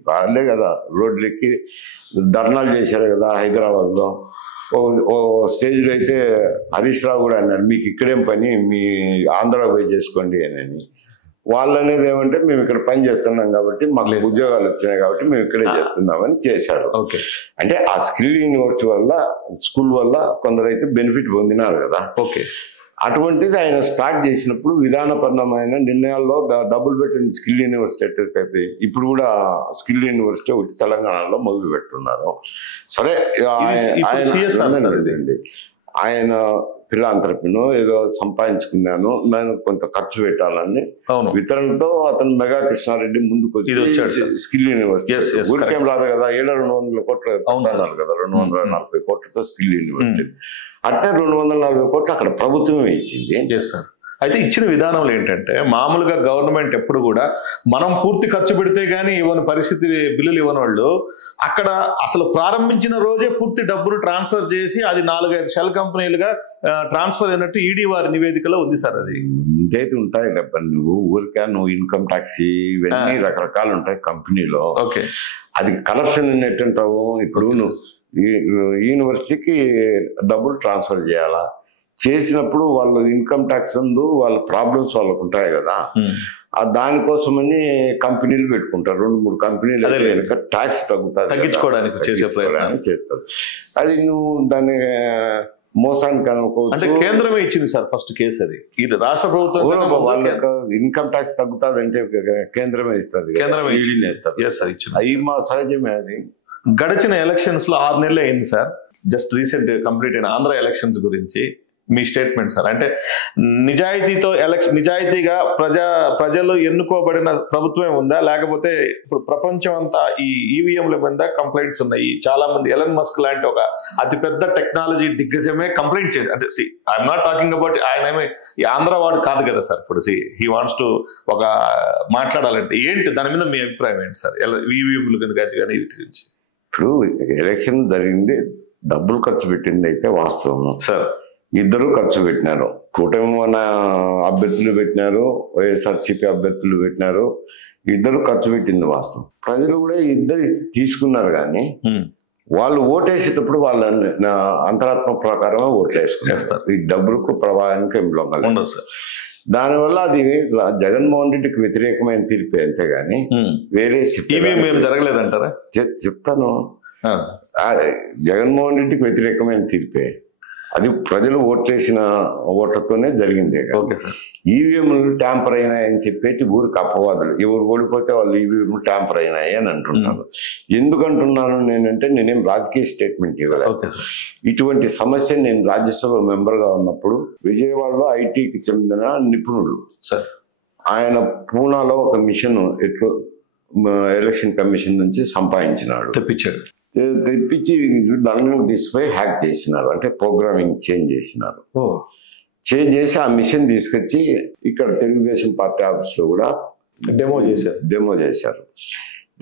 వాళ్ళే కదా రోడ్లెక్కి ధర్నాలు చేశారు కదా హైదరాబాద్ లో. ఓ స్టేజ్లో అయితే హరీష్ రావు కూడా అన్నారు మీకు ఇక్కడేం పని, మీ ఆంధ్ర పోయి చేసుకోండి అని. వాళ్ళు అనేది ఏమంటే మేము ఇక్కడ పని చేస్తున్నాం కాబట్టి మాకు ఉద్యోగాలు వచ్చినాయి కాబట్టి మేము ఇక్కడే చేస్తున్నామని చేశారు. అంటే ఆ స్కిల్ యూనివర్సిటీ వల్ల స్కూల్ వల్ల కొందరైతే బెనిఫిట్ పొందినారు కదా. అటువంటిది ఆయన స్టార్ట్ చేసినప్పుడు విధానపరమైన నిర్ణయాల్లో డబ్బులు పెట్టింది స్కిల్ యూనివర్సిటీ అయితే ఇప్పుడు కూడా స్కిల్ యూనివర్సిటీ ఒకటి తెలంగాణలో మొదలు పెడుతున్నారు. సరే ఆయన పిల్లాంతరపినో ఏదో సంపాదించుకున్నాను, నేను కొంత ఖర్చు పెట్టాలని వితరణతో అతను మెగా కృష్ణారెడ్డి ముందుకు వచ్చి స్కిల్ యూనివర్సిటీ ఊరికేం రాదు కదా, 200 కోట్లు అన్నారు కదా, 240 కోట్లతో స్కిల్ యూనివర్సిటీ. అంటే 240 కోట్లు అక్కడ ప్రభుత్వమే ఇచ్చింది. అయితే ఇచ్చిన విధానంలో ఏంటంటే మామూలుగా గవర్నమెంట్ ఎప్పుడు కూడా మనం పూర్తి ఖర్చు పెడితే గానీ ఇవ్వని పరిస్థితి, బిల్లులు ఇవ్వని వాళ్ళు అక్కడ అసలు ప్రారంభించిన రోజే పూర్తి డబ్బులు ట్రాన్స్ఫర్ చేసి అది 4-5 షెల్ కంపెనీలుగా ట్రాన్స్ఫర్ అయినట్టు ఈడీ వారి నివేదికలో ఉంది సార్. అది ఇంకేది ఉంటాయి కదా, నువ్వు ఇన్కమ్ ట్యాక్స్ ఇవన్నీ రకరకాలు ఉంటాయి కంపెనీలో. అది కరప్షన్ ఎట్టుంటావు, ఇప్పుడు నువ్వు యూనివర్సిటీకి డబ్బులు ట్రాన్స్ఫర్ చేయాలా, చేసినప్పుడు వాళ్ళు ఇన్కమ్ ట్యాక్స్ వాళ్ళ ప్రాబ్లమ్స్ వాళ్ళకు ఉంటాయి కదా, దానికోసమని కంపెనీలు పెట్టుకుంటారు. 2-3 కంపెనీలు ట్యాక్స్ తగ్గించుకోవడానికి చేస్తారు. అది నువ్వు దాన్ని మోసానికి అనుకోవచ్చు. కేంద్రమే ఇచ్చింది సార్ ఫస్ట్ కేసు. అది ఇది రాష్ట్ర ప్రభుత్వం వాళ్ళకి ఇన్కమ్ ట్యాక్స్ తగ్గుతుంది అంటే కేంద్రమే ఇస్తుంది, అవి మా సహజమే. అది గడిచిన ఎలక్షన్స్ లో 6 నెలలు అయింది సార్. జస్ట్ రీసెంట్ కంప్లీట్ అయిన ఆంధ్ర ఎలక్షన్స్ గురించి మీ స్టేట్మెంట్ సార్. అంటే నిజాయితీగా ప్రజలు ఎన్నుకోబడిన ప్రభుత్వమే ఉందా, లేకపోతే ఇప్పుడు ప్రపంచం అంతా ఈ ఈవీఎంల మీద కంప్లైంట్స్ ఉన్నాయి. చాలా మంది ఎలన్ మస్క్ లాంటి ఒక అతిపెద్ద టెక్నాలజీ దిగ్గజమే కంప్లైంట్ చేసి, అంటే ఐఎమ్ నాట్ టాకింగ్ అబౌట్ ఆయన ఏమి ఈ ఆంధ్ర వాడు కాదు కదా సార్. ఇప్పుడు హీ వాంట్స్ టు ఒక మాట్లాడాలంటే ఏంటి దాని మీద మీ అభిప్రాయం ఏంటి సార్? ఈవీఎంల కింద కానీ వీటి గురించి. ఇప్పుడు ఎలక్షన్ జరిగింది, డబ్బులు ఖర్చు పెట్టింది అయితే వాస్తవం సార్. ఇద్దరు ఖర్చు పెట్టినారు, కూటమి మన అభ్యర్థులు పెట్టినారు, వైఎస్ఆర్సీపీ అభ్యర్థులు పెట్టినారు, ఇద్దరు ఖర్చు పెట్టింది వాస్తవం. ప్రజలు కూడా ఇద్దరు తీసుకున్నారు, కానీ వాళ్ళు ఓటేసేటప్పుడు వాళ్ళ అంతరాత్మ ప్రకారమే ఓట్లు వేసుకునేస్తారు. ఈ డబ్బులకు ప్రవాహానికి ఏం లొంగలేదు సార్. దానివల్ల అది జగన్మోహన్ రెడ్డికి వ్యతిరేకమైన తీర్పే, అంతేగాని వేరే జరగలేదంటారా? చెప్తాను, జగన్మోహన్ రెడ్డికి వ్యతిరేకమైన తీర్పే. అది ప్రజలు ఓట్లేసిన ఓట్లతోనే జరిగింది. ఈవీఎంలు ట్యాంపర్ అయినాయని చెప్పేటి ఊరికి అపవాదులు. ఎవరు ఓడిపోతే వాళ్ళు ఈవీఎంలు ట్యాంపర్ అయినాయి అని అంటున్నారు. ఎందుకంటున్నాను నేనంటే నేనేం రాజకీయ స్టేట్మెంట్ ఇవ్వలేదు. ఇటువంటి సమస్య నేను రాజ్యసభ మెంబర్గా ఉన్నప్పుడు విజయవాడలో ఐటీకి చెందిన నిపుణుడు ఆయన పూనాలో ఒక మిషన్ ఎలక్షన్ కమిషన్ నుంచి సంపాదించినాడు, తెప్పించి లండన్కి తీసుకుపోయి హ్యాక్ చేసినారు. అంటే ప్రోగ్రామింగ్ చేంజ్ చేసినారు. చేంజ్ చేసి ఆ మిషన్ తీసుకొచ్చి ఇక్కడ తెలుగుదేశం పార్టీ ఆఫీస్లో కూడా డెమో చేశారు.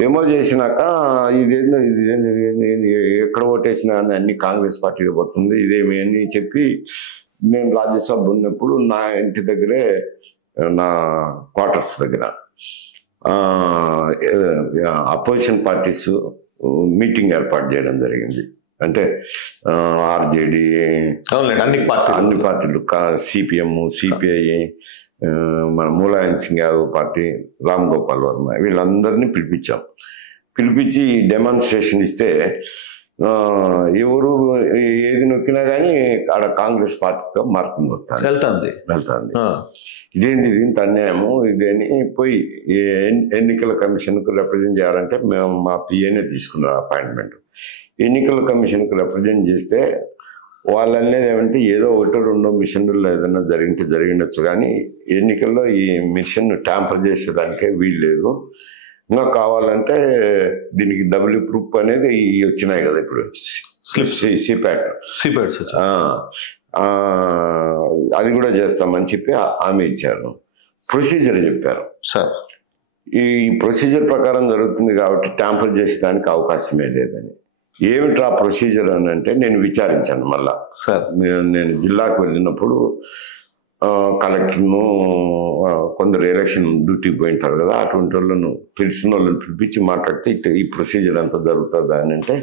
డెమో చేసినాక ఇదేందో ఎక్కడ ఓటేసినా అని అన్ని కాంగ్రెస్ పార్టీకి పోతుంది ఇదేమి అని చెప్పి నేను రాజ్యసభ ఉన్నప్పుడు నా ఇంటి దగ్గరే నా క్వార్టర్స్ దగ్గర అపోజిషన్ పార్టీస్ మీటింగ్ ఏర్పాటు చేయడం జరిగింది. అంటే ఆర్జేడి అన్ని పార్టీలు సిపిఎం, సిపిఐ, మన ములాయం సింగ్ యాదవ్ పార్టీ, రామ్ గోపాల్ వర్మ వీళ్ళందరినీ పిలిపించి డెమాన్స్ట్రేషన్ ఇస్తే ఎవరు ఏది నొక్కినా కానీ ఆడ కాంగ్రెస్ పార్టీతో మార్పులు వెళ్తుంది. ఇదేంది ఇది ఇంత అన్యాయము ఇదేని పోయి ఎన్నికల కమిషన్కు రిప్రజెంట్ చేయాలంటే మేము మా పిఏనే తీసుకున్నారు అపాయింట్మెంట్. ఎన్నికల కమిషన్కు రిప్రజెంట్ చేస్తే వాళ్ళు అనేది ఏమంటే ఏదో ఒకటో రెండో మిషన్లు ఏదైనా జరిగినచ్చు కానీ ఎన్నికల్లో ఈ మిషన్ ట్యాంపర్ చేసేదానికే వీలు లేదు. ఇంకా కావాలంటే దీనికి డబ్ల్యూ ప్రూఫ్ అనేది వచ్చినాయి కదా ఇప్పుడు సిపాట్ అది కూడా చేస్తామని చెప్పి హామీ ఇచ్చారు. ప్రొసీజర్ చెప్పారు సార్, ఈ ప్రొసీజర్ ప్రకారం జరుగుతుంది కాబట్టి ట్యాంపర్ చేసేదానికి అవకాశమే లేదని. ఏమిట్రా ప్రొసీజర్ అని అంటే నేను విచారించాను. మళ్ళా సార్ నేను జిల్లాకు వెళ్ళినప్పుడు కలెక్టర్ను కొందరు ఎలక్షన్ డ్యూటీకి పోయింటారు కదా, అటువంటి వాళ్ళను తెలిసిన వాళ్ళని పిలిపించి మాట్లాడితే ఈ ప్రొసీజర్ అంతా జరుగుతుందా అని అంటే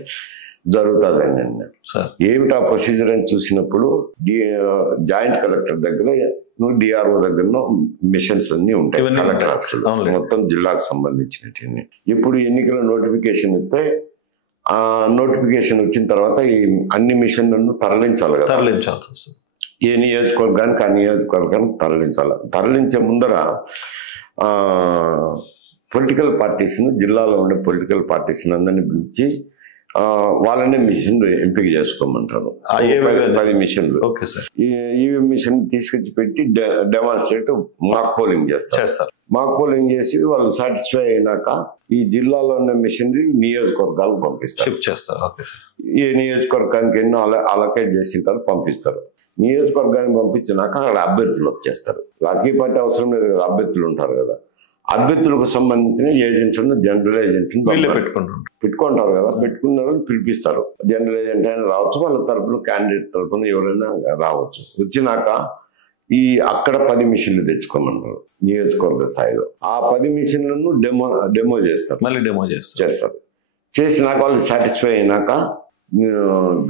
జరుగుతుందని అన్నాను. ఏమిటి ఆ ప్రొసీజర్ అని చూసినప్పుడు జాయింట్ కలెక్టర్ దగ్గర డిఆర్ఓ దగ్గర మిషన్స్ అన్ని ఉంటాయి కలెక్టర్ ఆఫీసులో మొత్తం జిల్లాకు సంబంధించినవి. ఇప్పుడు ఎన్నికల నోటిఫికేషన్ ఇస్తే ఆ నోటిఫికేషన్ వచ్చిన తర్వాత ఈ అన్ని మిషన్లను తరలించాలి కదా, ఏ నియోజకవర్గానికి ఆ నియోజకవర్గానికి తరలించే ముందర పొలిటికల్ పార్టీస్ను జిల్లాలో ఉండే పొలిటికల్ పార్టీస్ని అందరినీ పిలిచి వాళ్ళనే మిషన్ ఎంపిక చేసుకోమంటారు. 10 మిషన్లు ఈవీఎం మిషన్ తీసుకొచ్చి పెట్టి డెమాన్స్ట్రేట్ మాక్ పోలింగ్ చేస్తారు. మాక్ పోలింగ్ చేసి వాళ్ళు సాటిస్ఫై అయినాక ఈ జిల్లాలో ఉన్న మిషనరీ నియోజకవర్గాలకు పంపిస్తారు. ఏ నియోజకవర్గానికి ఎన్నో అలకేట్ చేసింటారు పంపిస్తారు. నియోజకవర్గానికి పంపించినాక అక్కడ అభ్యర్థులు వచ్చేస్తారు. రాజకీయ పార్టీ అవసరం లేదు కదా, అభ్యర్థులు ఉంటారు కదా, అభ్యర్థులకు సంబంధించిన ఏజెంట్లను జనరల్ ఏజెంట్లను పెట్టుకుంటారు కదా, పెట్టుకున్న వాళ్ళని పిలిపిస్తారు. జనరల్ ఏజెంట్ అయినా రావచ్చు, వాళ్ళ తరఫున క్యాండిడేట్ తరఫున ఎవరైనా రావచ్చు. వచ్చినాక అక్కడ 10 మిషన్లు తెచ్చుకోమన్నారు నియోజకవర్గ స్థాయిలో. ఆ 10 మిషన్లను డెమో చేస్తారు, మళ్ళీ చేస్తారు. చేసినాక వాళ్ళు సాటిస్ఫై అయినాక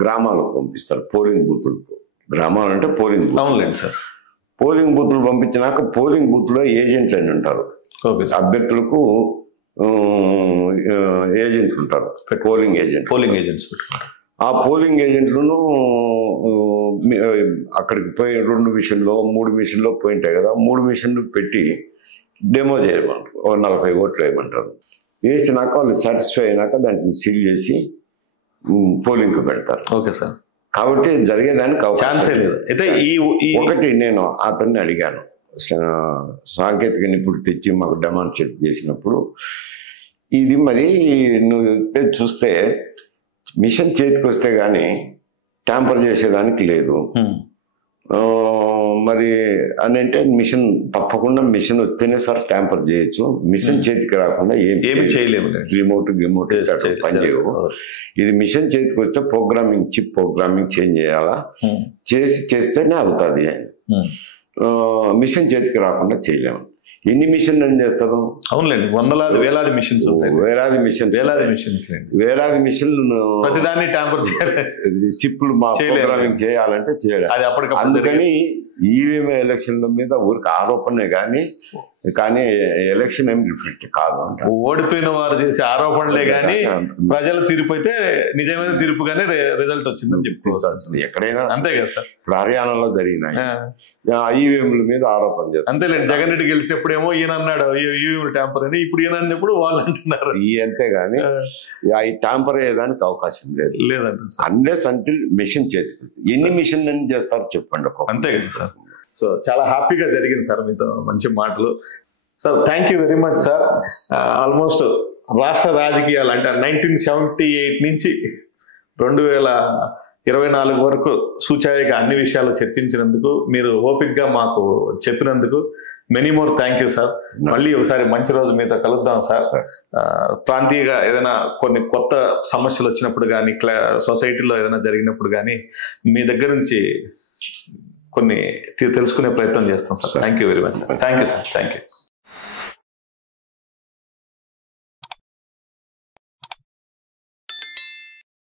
గ్రామాలకు పంపిస్తారు, పోలింగ్ బూతులకు. గ్రామాలు అంటే పోలింగ్ బూత్. పోలింగ్ బూత్లు పంపించినాక పోలింగ్ బూత్ లో ఏజెంట్లు అని ఉంటారు. అభ్యర్థులకు ఏజెంట్లు ఉంటారు, పోలింగ్ ఏజెంట్స్. ఆ పోలింగ్ ఏజెంట్లను అక్కడికి పోయి 2 మిషన్లో 3 మిషన్లో పోయింటాయి కదా, 3 మిషన్లు పెట్టి డెమో చేయమంటారు. 40 ఓట్లు వేయమంటారు. వేసినాక వాళ్ళు సాటిస్ఫై అయినాక దాన్ని సీల్ చేసి పోలింగ్కి పెడతారు. Okay sir. కాబట్టి జరిగేదానికి అవకాశం లేదు. ఒకటి నేను అతన్ని అడిగాను, సాంకేతిక నిపుణుడు తెచ్చి మాకు డెమాన్స్ట్రేట్ చేసినప్పుడు, ఇది మరి నువ్వు చూస్తే మిషన్ చేతికి వస్తే గానీ ట్యాంపర్ చేసేదానికి లేదు మరి అని అంటే మిషన్ తప్పకుండా మిషన్ వస్తేనే సార్ ట్యాంపర్ చేయొచ్చు, మిషన్ చేతికి రాకుండా ఏమి చేయలేము, రిమోట్ పనిచేయవు. ఇది మిషన్ చేతికి వస్తే చిప్ ప్రోగ్రామింగ్ చేంజ్ చేయాలా, చేస్తేనే అవుతుంది. మిషన్ చేతికి రాకుండా చేయలేము. ఎన్ని మిషన్లు అని చేస్తారు? అవునులేండి, వేలాది మిషన్లు ప్రతిదాన్ని ట్యాంపర్ చిప్లు ప్రోగ్రామింగ్ చేయాలంటే చేయాలి. అందుకని ఈవీఎం ఎలక్షన్ల మీద ఊరికి ఆరోపణే కానీ ఎలక్షన్ ఏం రిఫ్లెక్ట్ కాదు. ఓడిపోయిన వారు చేసే ఆరోపణలే కానీ ప్రజల తీర్పు అయితే నిజమైన తీర్పుగానే రిజల్ట్ వచ్చిందని చెప్తుంది. ఎక్కడైనా అంతే కదా సార్. ఇప్పుడు హర్యానాలో జరిగినాయి ఈవీఎంల మీద ఆరోపణ చేస్తారు. అంతేలేండి, జగన్ రెడ్డి గెలిచినప్పుడేమో ఈయన అన్నాడు ఈవీఎం ట్యాంపర్ అని, ఇప్పుడు ఈయన అన్నప్పుడు వాళ్ళు అంటున్నారు. అంతేగాని ఈ ట్యాంపర్ అయ్యేదానికి అవకాశం లేదంట అన్లెస్ అంటిల్ మిషన్ చేతికి. ఎన్ని మిషన్లు అని చేస్తారు చెప్పండి. అంతే కదా సార్. సో చాలా హ్యాపీగా జరిగింది సార్ మీతో మంచి మాటలు. Sir thank you very much sir. Almost రాష్ట్ర రాజకీయాలు అంటే 1978 నుంచి 24 వరకు సూచాయిగా అన్ని విషయాలు చర్చించినందుకు, మీరు ఓపిక్గా మాకు చెప్పినందుకు many more thank you sir. మళ్ళీ ఒకసారి మంచి రోజు మీతో కలుద్దాం సార్. ప్రాంతీయంగా ఏదైనా కొన్ని కొత్త సమస్యలు వచ్చినప్పుడు కానీ, సొసైటీలో ఏదైనా జరిగినప్పుడు కానీ మీ దగ్గర నుంచి కొన్ని తెలుసుకునే ప్రయత్నం చేస్తాం sir. Thank you very much. Thank you sir. Thank you.